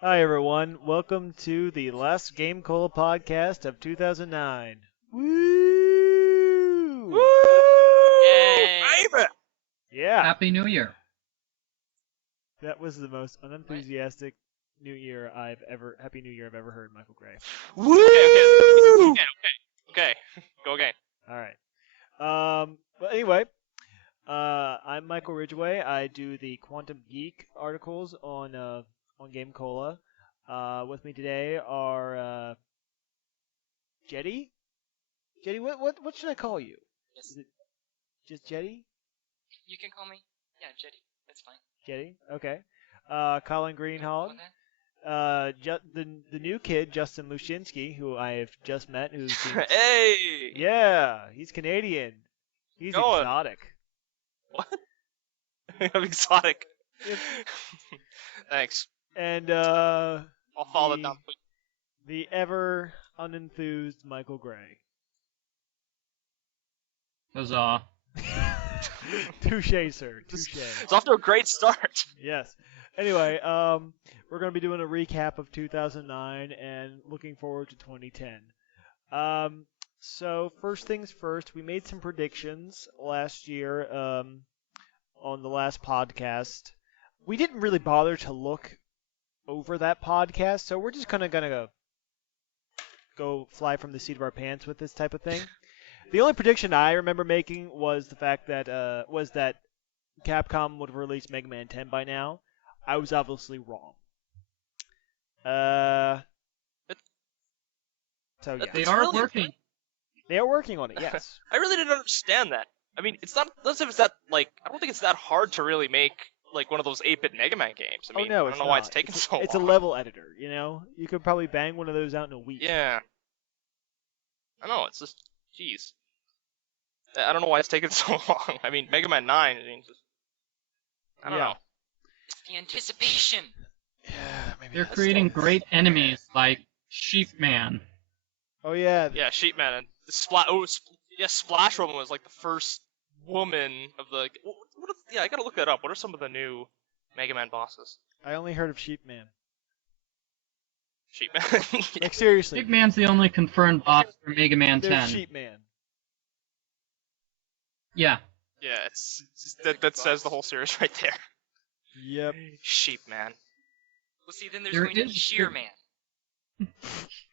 Hi everyone, welcome to the last GameCola Podcast of 2009. Woo! Woo! Yay! Baby! Yeah, Happy New Year. that was the most unenthusiastic Happy New Year I've ever heard, Michael Gray. Woo! Okay. Go again. All right. But anyway, I'm Michael Ridgway. I do the Quantum Geek articles on GameCola. With me today are Jetty. Jetty, what should I call you? Yes. Is it just Jetty? You can call me. Yeah, Jetty. That's fine. Jetty. Okay. Colin Greenhalgh. Want that? The new kid, Justin Lushinsky, who I have just met, who's Hey! yeah, he's Canadian. He's Going. exotic. What? I'm exotic. Yep. Thanks. And I'll follow that down. the ever unenthused Michael Gray. Huzzah. Touche, sir. Touche. It's off to a great start. Yes. Anyway, we're going to be doing a recap of 2009 and looking forward to 2010. So first things first, we made some predictions last year on the last podcast. We didn't really bother to look over that podcast, so we're just kind of going to go fly from the seat of our pants with this type of thing. The only prediction I remember making was the fact that Capcom would have released Mega Man 10 by now. I was obviously wrong. So yeah, They It's are really- working. they are working on it. Yes. I really didn't understand that. I mean, it's not as if it's that, like, I don't think it's that hard to really make, like, one of those 8-bit Mega Man games. I mean, no, I it's don't know why not. it's taking so long. It's a level editor. You know, you could probably bang one of those out in a week. Yeah. I know, it's just, jeez. I don't know why it's taking so long. I mean, Mega Man 9, I mean, just, I don't Yeah. know. The anticipation. Yeah, maybe. They're that's creating still- great enemies like Sheepman. Oh yeah. Yeah, Sheepman and Splash Woman was like the first woman of the. Yeah, I gotta look that up. What are some of the new Mega Man bosses? I only heard of Sheepman. Sheepman. Like seriously. Sheepman's the only confirmed boss for Mega Man There's 10. Sheepman. Yeah. Yeah, that says the whole series right there. Yep. Sheepman. Well, see, then there's There going to be is- Sheer Man.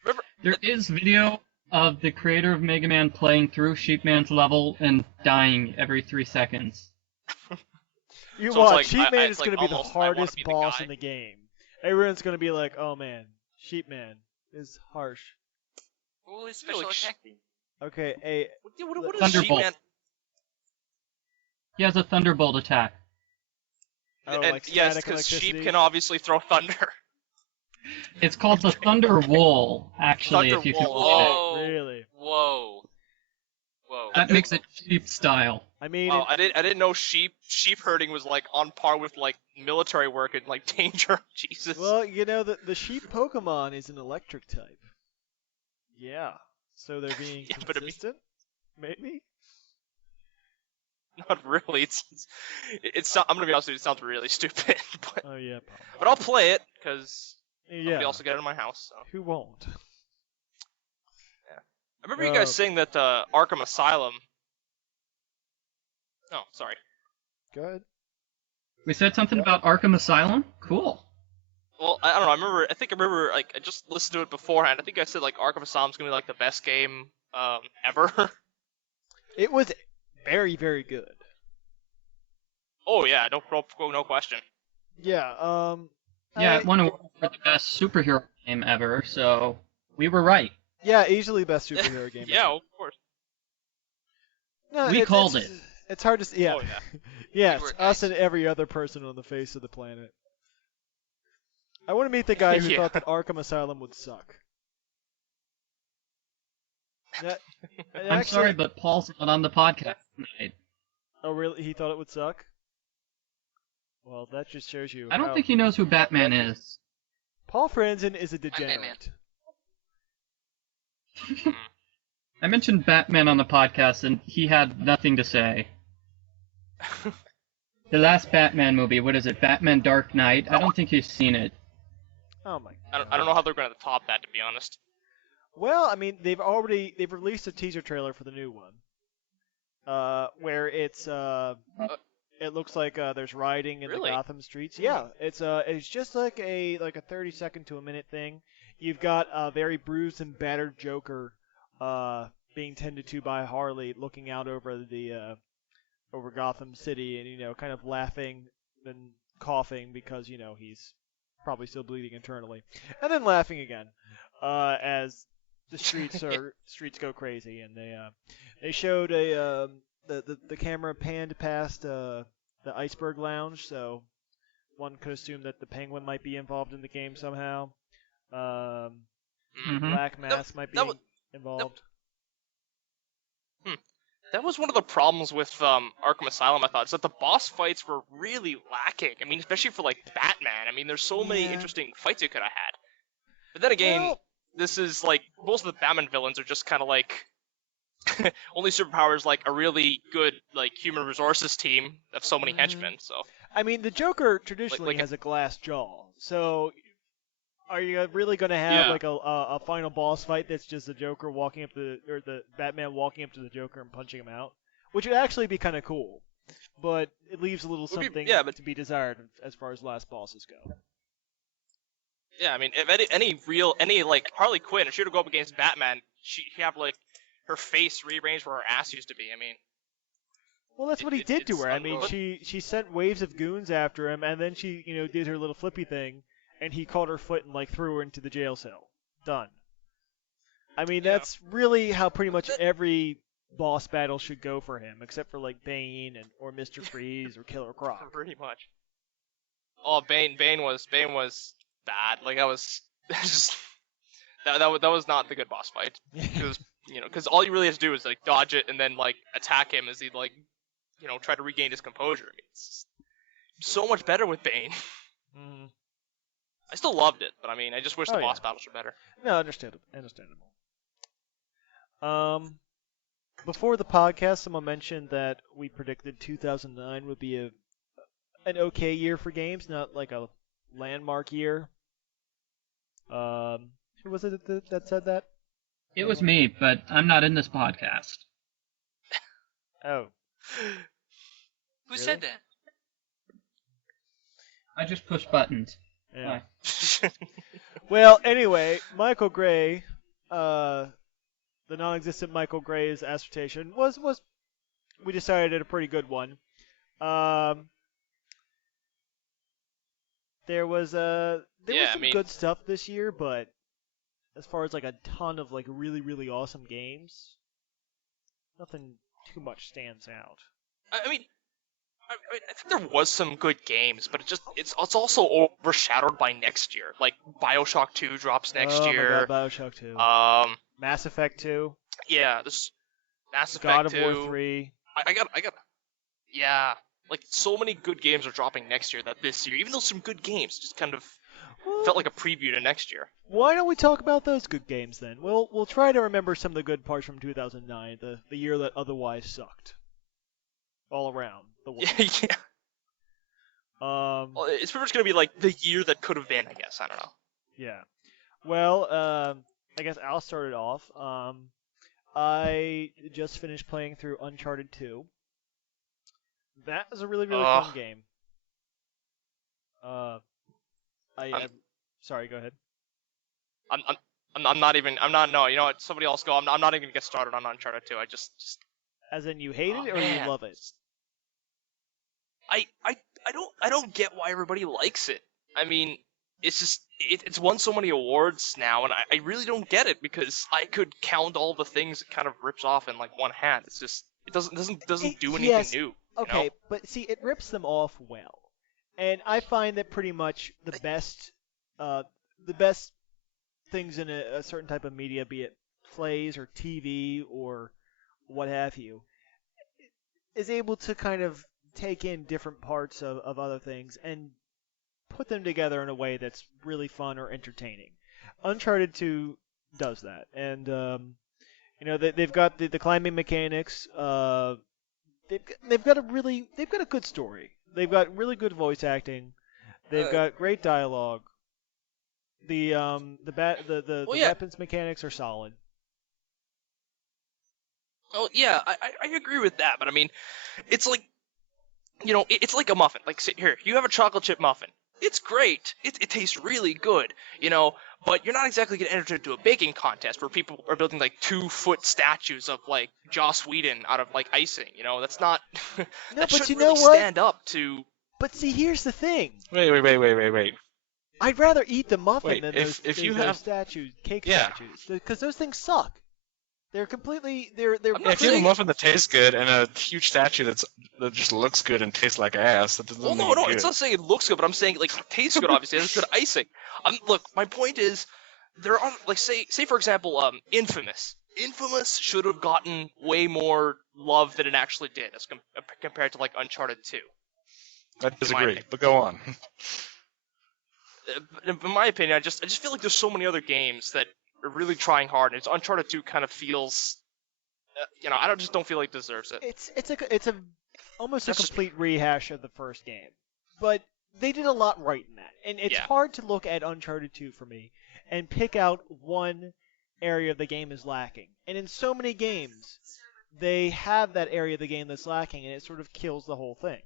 Remember? There is video of the creator of Mega Man playing through Sheepman's level and dying every 3 seconds. You So it's watch. like, Sheepman it's is like going to be the almost, I wanna hardest be the boss guy. in the game. Everyone's going to be like, "Oh man, Sheepman is harsh." What will his I feel special like attack be? Okay, hey, What is Thunderbolt. Sheepman? He has a Thunderbolt attack. oh, And like yes, static because Sheep electricity? can obviously throw thunder. It's called the Thunder Wool, actually, if you can Thunder believe it. Whoa. Really? Whoa. Whoa. That makes it sheep style. I mean, Wow, I didn't know sheep herding was like on par with like military work and like danger. Jesus. well, you know, the sheep Pokemon is an electric type. Yeah, so they're being Yeah, but I mean- consistent. Maybe. Not really. It's not, I'm gonna be honest with you. It sounds really stupid, but Oh yeah, I'll play it because yeah. we also get it in my house. So. Who won't? I remember you guys saying that Arkham Asylum. No, sorry. Go ahead. We said something about Arkham Asylum? Cool. Well, I don't know. I think I remember. Like, I just listened to it beforehand. I think I said like Arkham Asylum's gonna be like the best game ever. It was very, very good. Oh yeah, no question. Yeah. Yeah, it won an award for the best superhero game ever, so we were right. Yeah, easily best superhero game. Yeah, of course. No, We called it. It's hard to. Yeah. Oh yeah. Yes, We were us nice. and every other person on the face of the planet. I want to meet the guy who Yeah. thought that Arkham Asylum would suck. That, I'm sorry, but Paul's not on the podcast tonight. Oh, really? He thought it would suck? Well, that just shows you. I don't how- think he knows who Batman is. Paul Franzen is a Batman. degenerate. I mentioned Batman on the podcast, and he had nothing to say. The last Batman movie, what is it? Batman Dark Knight? I don't think he's seen it. Oh my I god. don't know how they're going to top that, to be honest. Well, I mean, they've released a teaser trailer for the new one, where it looks like there's rioting in Really? the Gotham streets. Yeah, it's just like a 30-second to a minute thing. You've got a very bruised and battered Joker, being tended to by Harley, looking out over over Gotham City, and kind of laughing and coughing because he's probably still bleeding internally, and then laughing again, as the streets go crazy, and they showed the camera panned past the Iceberg Lounge, so one could assume that the Penguin might be involved in the game somehow. Black Mass might be involved. That was one of the problems with Arkham Asylum, I thought, is that the boss fights were really lacking. I mean, especially for, like, Batman. I mean, there's so many interesting fights you could have had. But then again, this is, like, most of the Batman villains are just kind of like... only superpower is, like, a really good, like, human resources team of so many henchmen, so... I mean, the Joker traditionally has a glass jaw, so... Are you really going to have like a final boss fight that's just the Joker walking up or the Batman walking up to the Joker and punching him out? Which would actually be kind of cool, but it leaves a little something to be desired as far as last bosses go. Yeah, I mean, if any like Harley Quinn, if she were to go up against Batman, she'd have like her face rearranged where her ass used to be. I mean. Well, that's what he did to her. I mean, she sent waves of goons after him, and then she did her little flippy thing. And he caught her foot and like threw her into the jail cell. Done. I mean, that's really how pretty much every boss battle should go for him, except for like Bane or Mr. Freeze or Killer Croc. Pretty much. Oh, Bane was bad. Like that was just that was not the good boss fight. Because all you really have to do is like dodge it and then like attack him as he like try to regain his composure. I mean, it's so much better with Bane. Mm-hmm. I still loved it, but I mean, I just wish the boss battles were better. No, understandable. Before the podcast, someone mentioned that we predicted 2009 would be an okay year for games, not like a landmark year. Who was it that said that? It was me, but I'm not in this podcast. Oh. Who said that? I just push buttons. Yeah. Well, anyway, Michael Gray, the non-existent Michael Gray's assertion was we decided a pretty good one. There was some good stuff this year, but as far as like a ton of like really really awesome games, nothing too much stands out. I mean, I think there was some good games, but it's also overshadowed by next year. Like BioShock 2 drops next year. Oh my God, BioShock 2. Mass Effect 2. Yeah, this Mass God Effect 2. God of War 3. I got. Yeah, like so many good games are dropping next year that this year, even though some good games just kind of felt like a preview to next year. Why don't we talk about those good games then? We'll try to remember some of the good parts from 2009, the year that otherwise sucked. All around the world. Yeah. Well, it's pretty much gonna be like the year that could have been, I guess. I don't know. Yeah. Well, I guess I'll start it off. I just finished playing through Uncharted 2. That was a really really fun game. Sorry, go ahead. I'm not. No, you know what? Somebody else go. I'm not even gonna get started on Uncharted 2. I just. As in, you hate it or you love it? I don't get why everybody likes it. I mean, it's just it's won so many awards now, and I really don't get it because I could count all the things it kind of rips off in like one hand. It's just it doesn't do anything new. Okay, you know? But see, it rips them off well, and I find that pretty much the best things in a certain type of media, be it plays or TV or what have you, is able to kind of take in different parts of other things and put them together in a way that's really fun or entertaining. Uncharted 2 does that, and they've got the climbing mechanics. They've got a good story. They've got really good voice acting. They've got great dialogue. The Well, yeah. weapons mechanics are solid. Oh yeah, I agree with that, but I mean, it's like, it's like a muffin. Like, here, you have a chocolate chip muffin. It's great. It tastes really good, but you're not exactly going to enter into a baking contest where people are building like 2-foot statues of like Joss Whedon out of like icing. That's not. No, that but shouldn't you know really what? stand up to. But see, here's the thing. Wait. I'd rather eat the muffin Wait, than if those, you those have- statues, cake Yeah. statues, because those things suck. They're completely. They're. I'm Yeah, not if you have a saying- muffin that tastes good and a huge statue that just looks good and tastes like ass, that doesn't Well, make no, it good. it's not saying it looks good, but I'm saying like it tastes good. Obviously, it has good icing. Look, my point is, there are like say for example, Infamous. Infamous should have gotten way more love than it actually did, as compared to like Uncharted 2. I disagree, but go on. In my opinion, I just feel like there's so many other games that are really trying hard, and Uncharted 2 kind of feels, I just don't feel like it deserves it. It's almost a That's just- complete rehash of the first game, but they did a lot right in that, and it's Yeah. hard to look at Uncharted 2 for me and pick out one area of the game is lacking. And in so many games, they have that area of the game that's lacking, and it sort of kills the whole thing.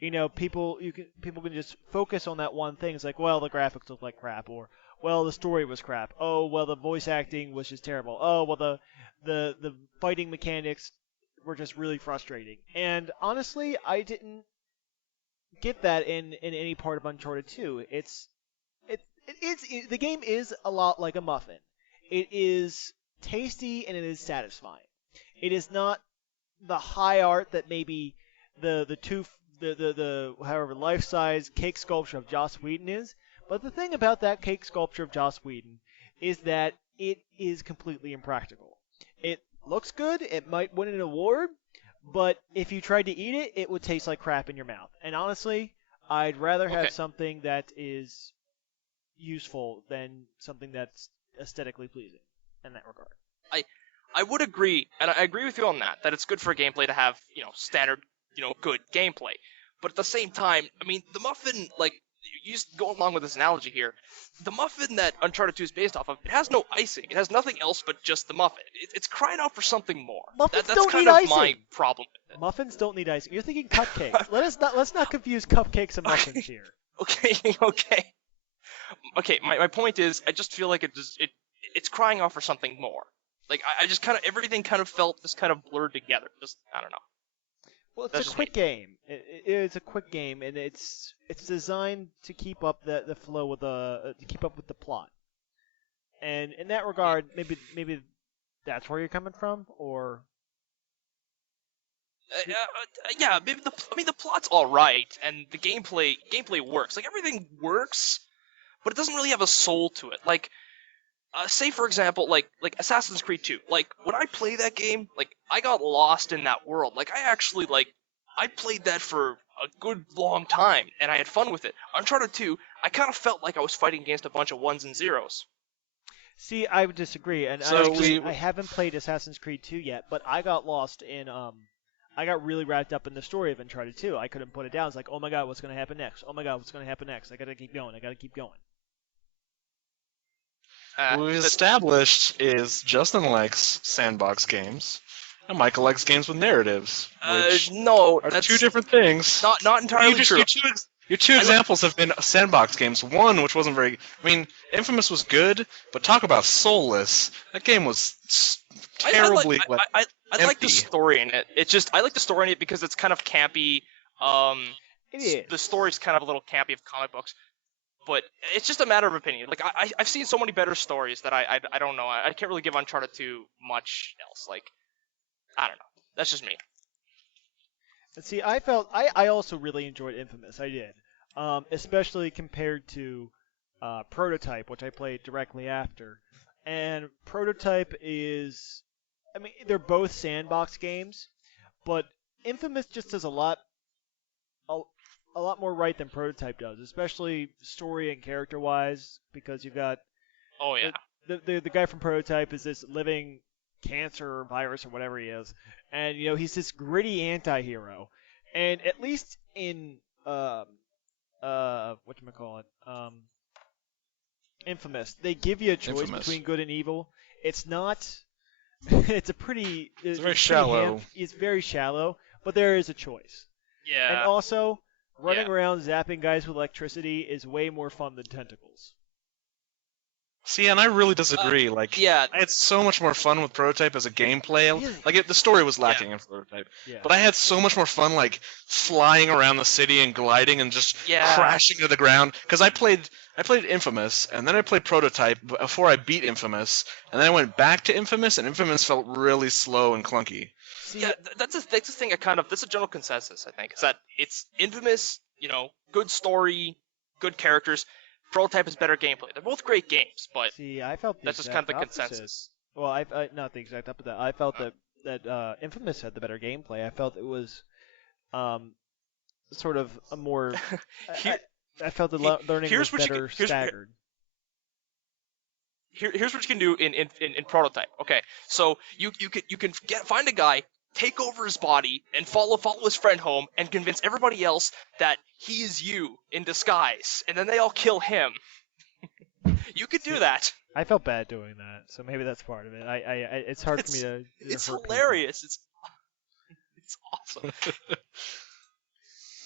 People can just focus on that one thing. It's like, well, the graphics look like crap, or well, the story was crap. Oh, well, the voice acting was just terrible. Oh, well, the fighting mechanics were just really frustrating. And honestly, I didn't get that in any part of Uncharted 2. The game is a lot like a muffin. It is tasty and it is satisfying. It is not the high art that maybe the however life-size cake sculpture of Joss Whedon is. But the thing about that cake sculpture of Joss Whedon is that it is completely impractical. It looks good. It might win an award, but if you tried to eat it, it would taste like crap in your mouth. And honestly, I'd rather have Okay. something that is useful than something that's aesthetically pleasing in that regard. I would agree, and I agree with you on that it's good for gameplay to have, standard, good gameplay. But at the same time, I mean, the muffin, like, you just go along with this analogy here, the muffin that Uncharted 2 is based off of, it has no icing. It has nothing else but just the muffin. It's crying out for something more. Muffins That's don't kind need of my icing. problem with it. Muffins don't need icing. You're thinking cupcakes. let's not confuse cupcakes and muffins here. Okay. My point is, I just feel like it's crying out for something more. Like, I just kind of, everything kind of felt just kind of blurred together. Just, I don't know. Well, it's That's a just quick game. It's a quick game, and it's designed to keep up the flow with to keep up with the plot. And in that regard, maybe that's where you're coming from, or Yeah, maybe the plot's all right, and the gameplay works. Like, everything works, but it doesn't really have a soul to it. Like, say for example, like Assassin's Creed 2. Like, when I play that game, like, I got lost in that world. Like, I played that for a good long time, and I had fun with it. Uncharted 2, I kind of felt like I was fighting against a bunch of ones and zeros. see, I would disagree. And So I haven't played Assassin's Creed 2 yet, but I got lost in I got really wrapped up in the story of Uncharted 2. I couldn't put it down. It's like, oh my god, what's going to happen next? Oh my god, what's going to happen next? I got to keep going. What we've established is Justin likes sandbox games, and Michael likes games with narratives, which No, are that's two different things. not entirely true. Your two examples have been sandbox games. One, which wasn't very. I mean, Infamous was good, but talk about soulless. That game was terribly. I like the empty. story in it. It's just I like the story in it because it's kind of campy. It is. The story's kind of a little campy of comic books, but it's just a matter of opinion. Like I've seen so many better stories that I don't know. I can't really give Uncharted 2 much else. Like, I don't know. That's just me. And see, I also really enjoyed Infamous. I did, especially compared to Prototype, which I played directly after. And Prototype is, I mean, they're both sandbox games, but Infamous just does a lot more right than Prototype does, especially story and character wise, because you've got Oh yeah. the guy from Prototype is this living cancer or virus or whatever he is, and he's this gritty anti-hero, and at least in whatchamacallit, Infamous. They give you a choice Infamous. between good and evil. It's not. It's a pretty. It's very pretty shallow. It's very shallow, but there is a choice. Yeah. And also, running Yeah. around zapping guys with electricity is way more fun than tentacles. See, and I really disagree. yeah. I had so much more fun with Prototype as a gameplay. Really? The story was lacking in Prototype, Yeah. but I had so much more fun, flying around the city and gliding and just Yeah. crashing to the ground. Because I played Infamous, and then I played Prototype before I beat Infamous, and then I went back to Infamous, and Infamous felt really slow and clunky. See, Yeah, that's the thing. That's a general consensus, I think, is that it's Infamous. Good story, good characters. Prototype is better gameplay. They're both great games, but see, I felt the that's just kind of the exact opposite. consensus. Well, not the exact opposite. I felt that Infamous had the better gameplay. I felt it was, sort of a more. Here- I felt the learning here's was what you better can- here's- staggered. Here's what you can do in Prototype. Okay, so you can find a guy, take over his body, and follow his friend home, and convince everybody else that he is you in disguise, and then they all kill him. You could do that. I felt bad doing that, so maybe that's part of it. It's hard for me to. It's hurt people. hilarious. It's awesome.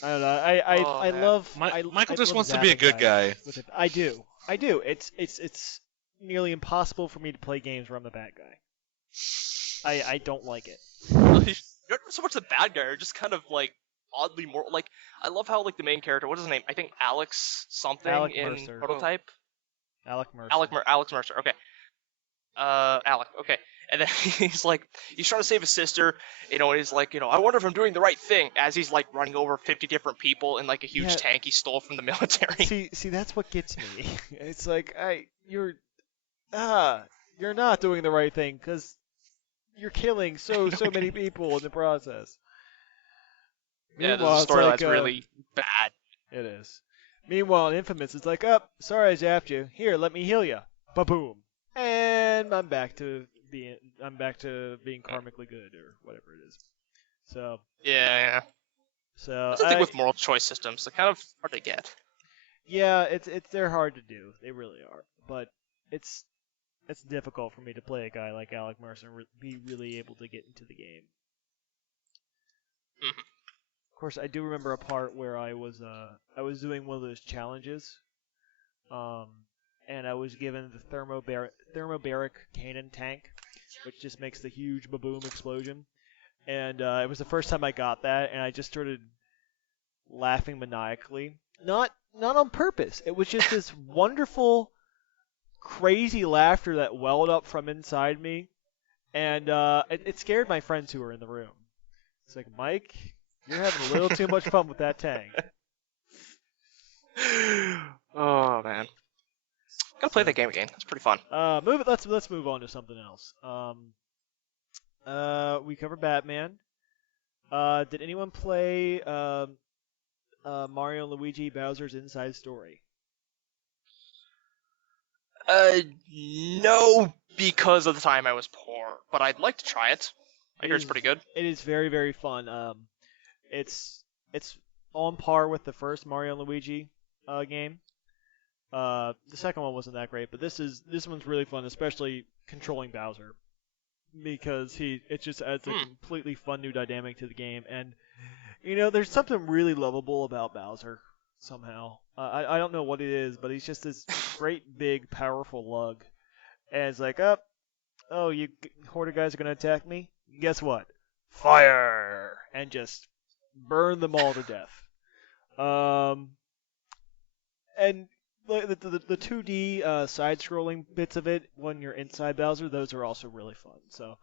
I don't know. I Oh, man. love. Michael I just love wants to be a zapping good guy. with it. I do. It's nearly impossible for me to play games where I'm the bad guy. I don't like it. You're not so much the bad guy, or just kind of oddly more I love how the main character, what is his name? I think Alex something Alec in Mercer. Prototype. Alec Mercer. Alex Mercer. Okay. Alec. Okay. And then he's trying to save his sister. And he's I wonder if I'm doing the right thing. As he's running over 50 different people in a huge Yeah. tank he stole from the military. See, that's what gets me. It's you're not doing the right thing because you're killing so many people in the process. Yeah, Meanwhile, there's a story it's that's really bad. It is. Meanwhile, in Infamous, it's sorry I zapped you. Here, let me heal you. Ba-boom. And I'm back to being karmically good or whatever it is. So Yeah. that's That's the thing with moral choice systems. They're kind of hard to get. yeah, they're hard to do. They really are. But it's difficult for me to play a guy like Alec Mercer and be really able to get into the game. Mhm. Of course, I do remember a part where I was doing one of those challenges, and I was given the thermobaric cannon tank, which just makes the huge ba-boom explosion. And it was the first time I got that, and I just started laughing maniacally. Not on purpose. It was just this wonderful, crazy laughter that welled up from inside me, and it scared my friends who were in the room. It's Mike, you're having a little too much fun with that tank. Oh man. Gotta play that game again. It's pretty fun. Let's move on to something else. We covered Batman. Did anyone play Mario and Luigi Bowser's Inside Story? No, because of the time I was poor, but I'd like to try it. I hear it's pretty good. It is very, very fun. It's on par with the first Mario and Luigi game. The second one wasn't that great, but this one's really fun, especially controlling Bowser, because it just adds a completely fun new dynamic to the game, and there's something really lovable about Bowser somehow. I don't know what it is, but he's just this great big powerful lug, and it's you horde of guys are gonna attack me. Guess what? Fire! And just burn them all to death. And the 2D side-scrolling bits of it when you're inside Bowser, those are also really fun. So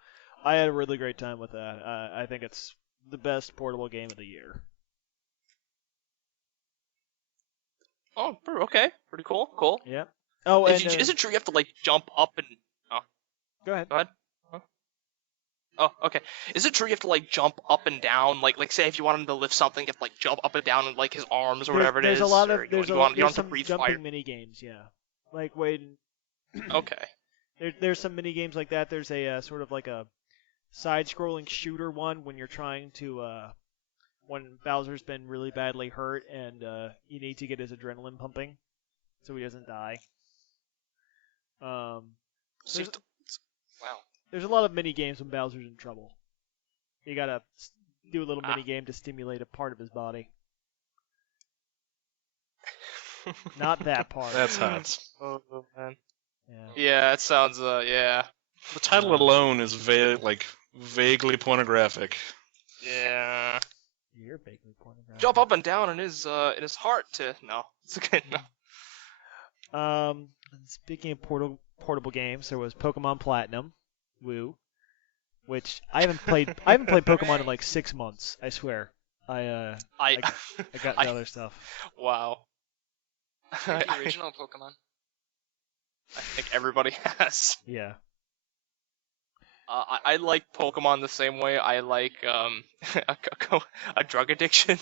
I had a really great time with that. I think it's the best portable game of the year. Oh, okay. Pretty cool. Cool. Yeah. Oh, and Is it true you have to jump up and... Oh, go ahead. go ahead. Huh? Oh, okay. Is it true you have to jump up and down? Like say if you want him to lift something, you have to jump up and down and his arms or whatever it is. There's a lot of or there's you a want, lot you there's don't have to some breathe jumping fire. mini games. Yeah. When Okay. there's some mini games like that. There's a sort of a side-scrolling shooter one when you're trying to when Bowser's been really badly hurt and you need to get his adrenaline pumping so he doesn't die. Seems to- Wow. There's a lot of mini games when Bowser's in trouble. You gotta do a little Ah. mini game to stimulate a part of his body. Not that part. That's hot. Oh man. Yeah. Yeah, it sounds. Yeah. The title alone is vaguely pornographic. Yeah. You're vaguely pornographic. Jump up and down in his heart to no. It's okay. No. Speaking of portable games, there was Pokemon Platinum, woo, which I haven't played. I haven't played Pokemon in like 6 months. I swear. I got the other stuff. Wow. The original Pokemon. I think everybody has. Yeah. I like Pokemon the same way I like a drug addiction.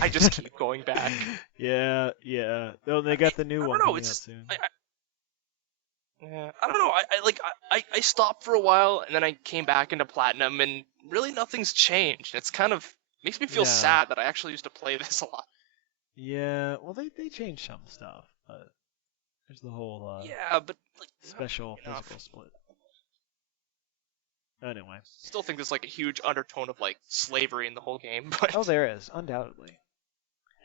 I just keep going back. Yeah. Oh, they got the new I one don't know, coming out it's- soon. Yeah, I don't know. I stopped for a while and then I came back into Platinum and really nothing's changed. It's kind of makes me feel Yeah. sad that I actually used to play this a lot. Yeah. Well, they changed some stuff, but there's the whole Yeah, but like special enough. physical split. Anyway. Still think there's like a huge undertone of like slavery in the whole game. But Oh, there is, undoubtedly.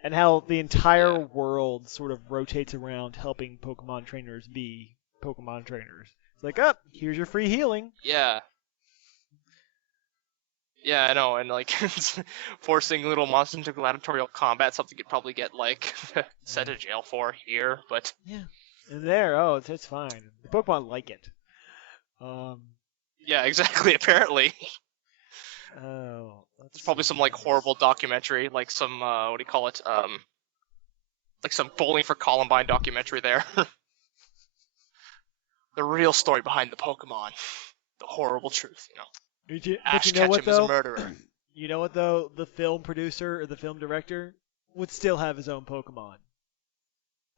And how the entire Yeah. world sort of rotates around helping Pokemon trainers be Pokemon trainers. It's like, oh, here's your free healing. yeah. Yeah, I know, and like forcing little monsters into gladiatorial combat, something you'd probably get like sent to jail for here, but Yeah. And there, oh, it's fine. The Pokemon like it. yeah, exactly. Apparently, Oh, there's probably some like horrible documentary, like some what do you call it? Like some Bowling for Columbine documentary there. The real story behind the Pokemon, the horrible truth, you know. But Ash you know what Ketchum is a though? murderer. You know what though? The film producer or the film director would still have his own Pokemon.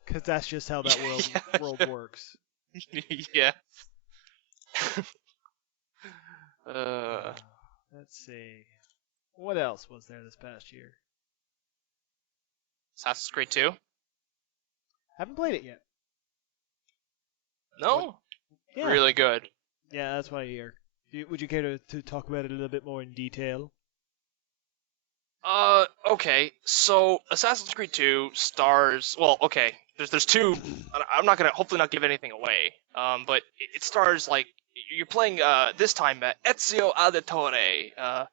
Because that's just how that Yeah. world works. Yeah. Let's see. What else was there this past year? Assassin's Creed 2? Haven't played it yet. No? Yeah. Really good. Yeah, that's what I hear. Would you care to talk about it a little bit more in detail? Okay. So Assassin's Creed 2 stars. Well, okay. There's two. I'm not gonna hopefully not give anything away. But it stars like you're playing this time Ezio Auditore.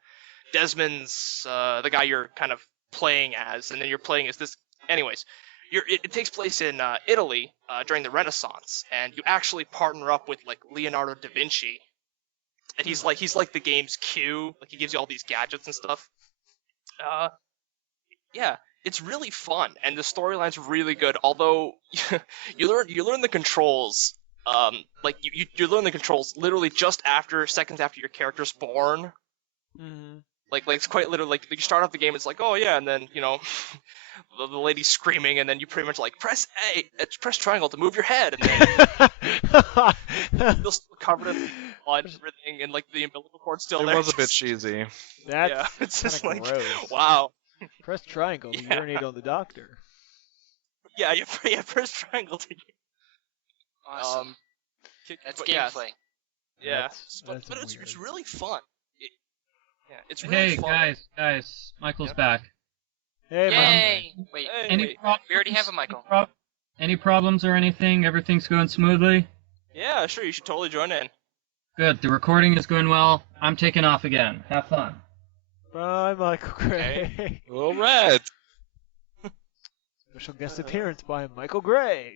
Desmond's the guy you're kind of playing as, and then you're playing as this. Anyways, it takes place in Italy during the Renaissance, and you actually partner up with like Leonardo da Vinci, and he's like the game's Q. Like he gives you all these gadgets and stuff. Yeah, it's really fun, and the storyline's really good. Although you learn the controls. Like you learn the controls literally just seconds after your character's born. Mm-hmm. Like it's quite literally like you start off the game, it's like, oh yeah, and then you know the lady's screaming, and then you pretty much like press press triangle to move your head, and then you're still covered in blood and everything, and like the umbilical cord's still It there. was a bit cheesy. That's Yeah, it's just kinda like gross. wow. Press triangle to Yeah. urinate on the doctor. Yeah, press triangle to Awesome. That's but yeah, gameplay. yeah, That's but it's weird. really fun. Yeah, it's really Hey fun. guys, Michael's Yep. back. Hey, Yay! Wait, Hey, Any wait. problems? we already have a Michael. Any problems or anything? Everything's going smoothly? Yeah, sure, you should totally join in. Good. The recording is going well. I'm taking off again. Have fun. Bye, Michael Gray. All right. Special guest appearance by Michael Gray.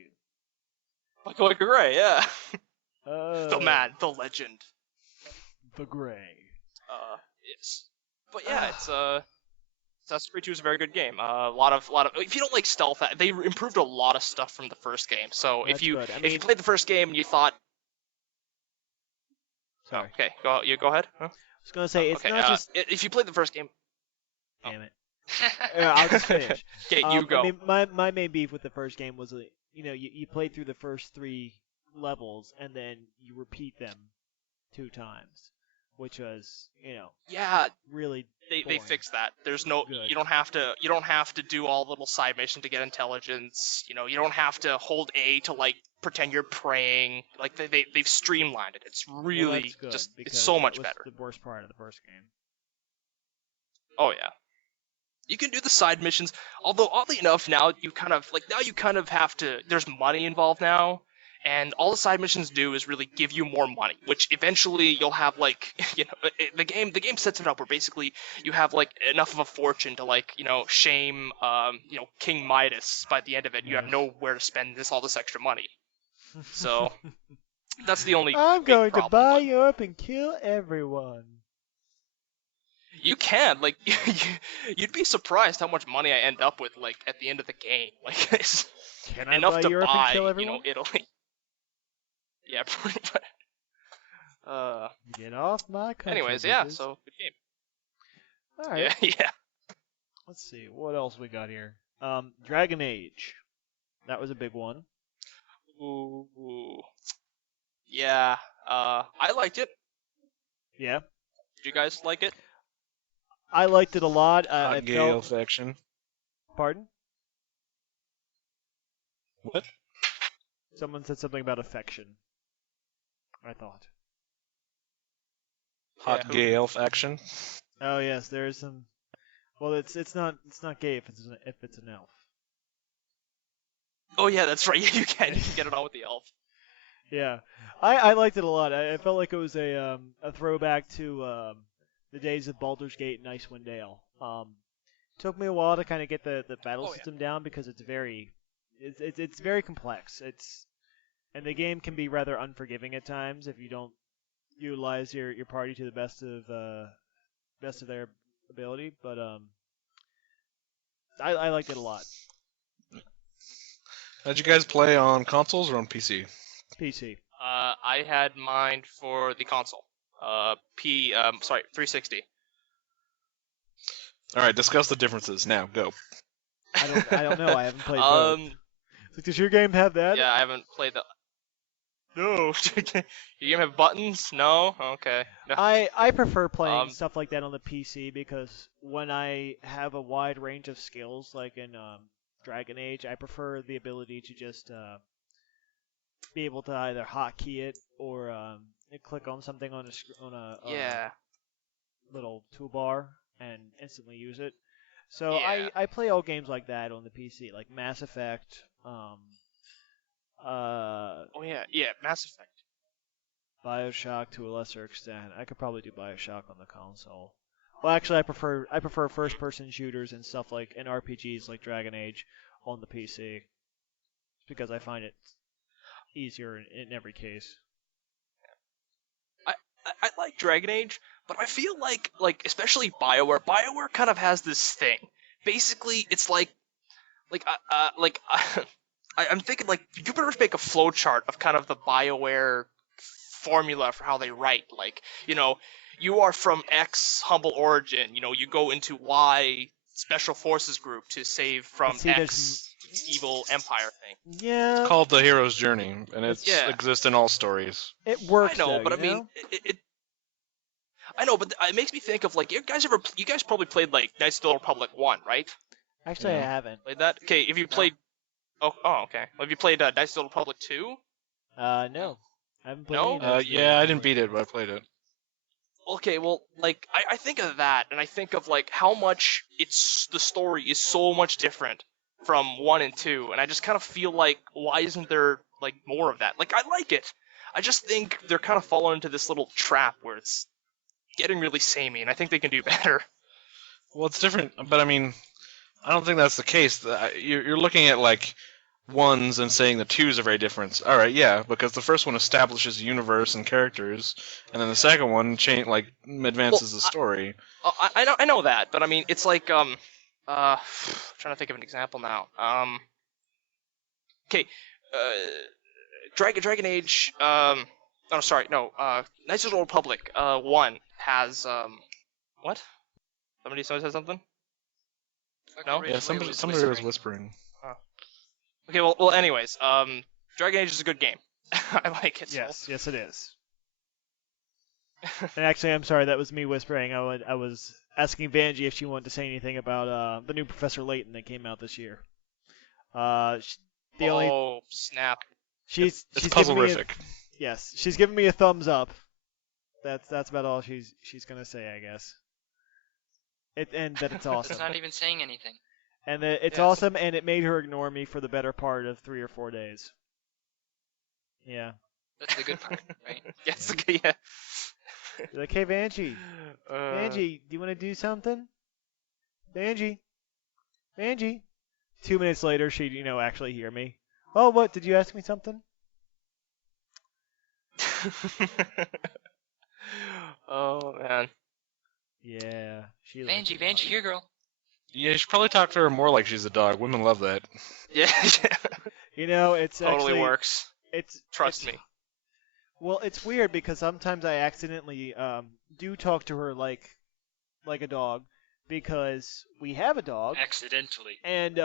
Michael Gray, yeah. The Uh, man, the legend. The Gray. Yes. But yeah, it's Assassin's Creed 2 is a very good game. A lot of. If you don't like stealth, they improved a lot of stuff from the first game. So That's if you good. I if mean- you played the first game and you thought, Sorry. okay, go ahead. Huh? I was gonna say it's Okay, not just. if you played the first game, Damn it. Yeah, I'll just finish. okay, you go. I mean, my main beef with the first game was, you played through the first 3 levels and then you repeat them 2 times. which was, Yeah, really they boring. fixed that. There's no Good. you don't have to do all the little side mission to get intelligence. You don't have to hold A to like pretend you're praying. Like they've streamlined it. It's Well, really that's good, just it's because so that much was better. the worst part of the first game. Oh yeah. You can do the side missions, although oddly enough now you kind of have to. There's money involved now, and all the side missions do is really give you more money, which eventually you'll have like the game sets it up where basically you have like enough of a fortune to like shame King Midas by the end of it. You have Yes. nowhere to spend all this extra money. So that's the only. I'm big going to problem, buy but you up and kill everyone. You can like you'd be surprised how much money I end up with like at the end of the game. Like it's Can I enough buy to you up and buy, kill everyone? Italy. Yeah, pretty much. Get off my country. Anyways, yeah. bitches. So good game. All right. Yeah, yeah. Let's see what else we got here. Dragon Age. That was a big one. Ooh. Yeah. I liked it. Yeah, Did you guys like it? I liked it a lot. Hot It gay felt. elf action. Pardon? What? Someone said something about affection. I thought. Hot Yeah, gay elf action. Oh yes, there is some. Well, it's not gay if it's an elf. Oh yeah, that's right. You can get it on with the elf. Yeah, I liked it a lot. I felt like it was a throwback to the days of Baldur's Gate and Icewind Dale. Took me a while to kind of get the battle Oh, yeah. system down because it's very complex. And the game can be rather unforgiving at times if you don't utilize your party to the best of their ability. But I liked it a lot. How'd you guys play on consoles or on PC? PC. I had mine for the console. 360. All right, discuss the differences now. Go. I don't know. I haven't played both. It's like, does your game have that? Yeah, I haven't played the. No. Your game have buttons? No. Okay. No. I prefer playing Um, stuff like that on the PC because when I have a wide range of skills, like in Dragon Age, I prefer the ability to just be able to either hotkey it or click on something on Yeah. little toolbar and instantly use it. So Yeah. I play all games like that on the PC, like Mass Effect, Oh yeah. Yeah. Mass Effect. BioShock to a lesser extent. I could probably do BioShock on the console. Well, actually, I prefer first-person shooters and stuff like and RPGs like Dragon Age on the PC, because I find it easier in every case. I like Dragon Age, but I feel like especially BioWare. BioWare kind of has this thing. Basically, it's like I'm thinking like you better make a flowchart of kind of the BioWare formula for how they write. Like, you are from X humble origin. You go into Y special forces group to save from See, X evil empire thing. Yeah, It's called The Hero's Journey, and it Yeah. exists in all stories. it works. I know, though, but I you mean, know? I know, but it makes me think of like you guys probably played like Knights of the Old Republic 1, right? Actually, I Yeah. haven't. Played that? Okay, if you played, oh, okay. Well, have you played Knights of the Old Republic 2? No, I haven't played. No? any of those Yeah, I games. didn't beat it, but I played it. Okay, well, like I think of that, and I think of like how much the story is so much different from 1 and 2, and I just kind of feel like why isn't there like more of that? Like I like it, I just think they're kind of falling into this little trap where it's getting really samey, and I think they can do better. Well, it's different, but I mean, I don't think that's the case. You're looking at like ones and saying the twos are very different. All right, yeah, because the first one establishes a universe and characters, and then the second one advances the story. I know that, but I mean it's like trying to think of an example now. Okay, Dragon Age. Oh, sorry, no. Knights of the Old Republic 1 has what? Somebody said something? No? Yeah, somebody was whispering. Okay, well, anyways, Dragon Age is a good game. I like it. Yes, yes, it is. And actually, I'm sorry, that was me whispering. I was asking Vangie if she wanted to say anything about the new Professor Layton that came out this year. The only Oh, snap. she's It's giving me puzzlerific. yes, she's giving me a thumbs up. That's about all she's gonna say, I guess. And that it's awesome. That's not even saying anything. And that it's Yes. awesome, and it made her ignore me for the better part of 3 or 4 days. Yeah. That's the good part, right? Yes, okay, yeah. You're like, hey, Vangie. Vangie, do you want to do something? Vangie. Vangie. 2 minutes later, she'd, actually hear me. Oh, what? Did you ask me something? Oh, man. Yeah. She likes Vangie, it a lot. Vangie, here, girl. Yeah, you should probably talk to her more like she's a dog. Women love that. Yeah, It's totally actually works. Trust it's- me. Well, it's weird because sometimes I accidentally do talk to her like a dog because we have a dog, Accidentally. and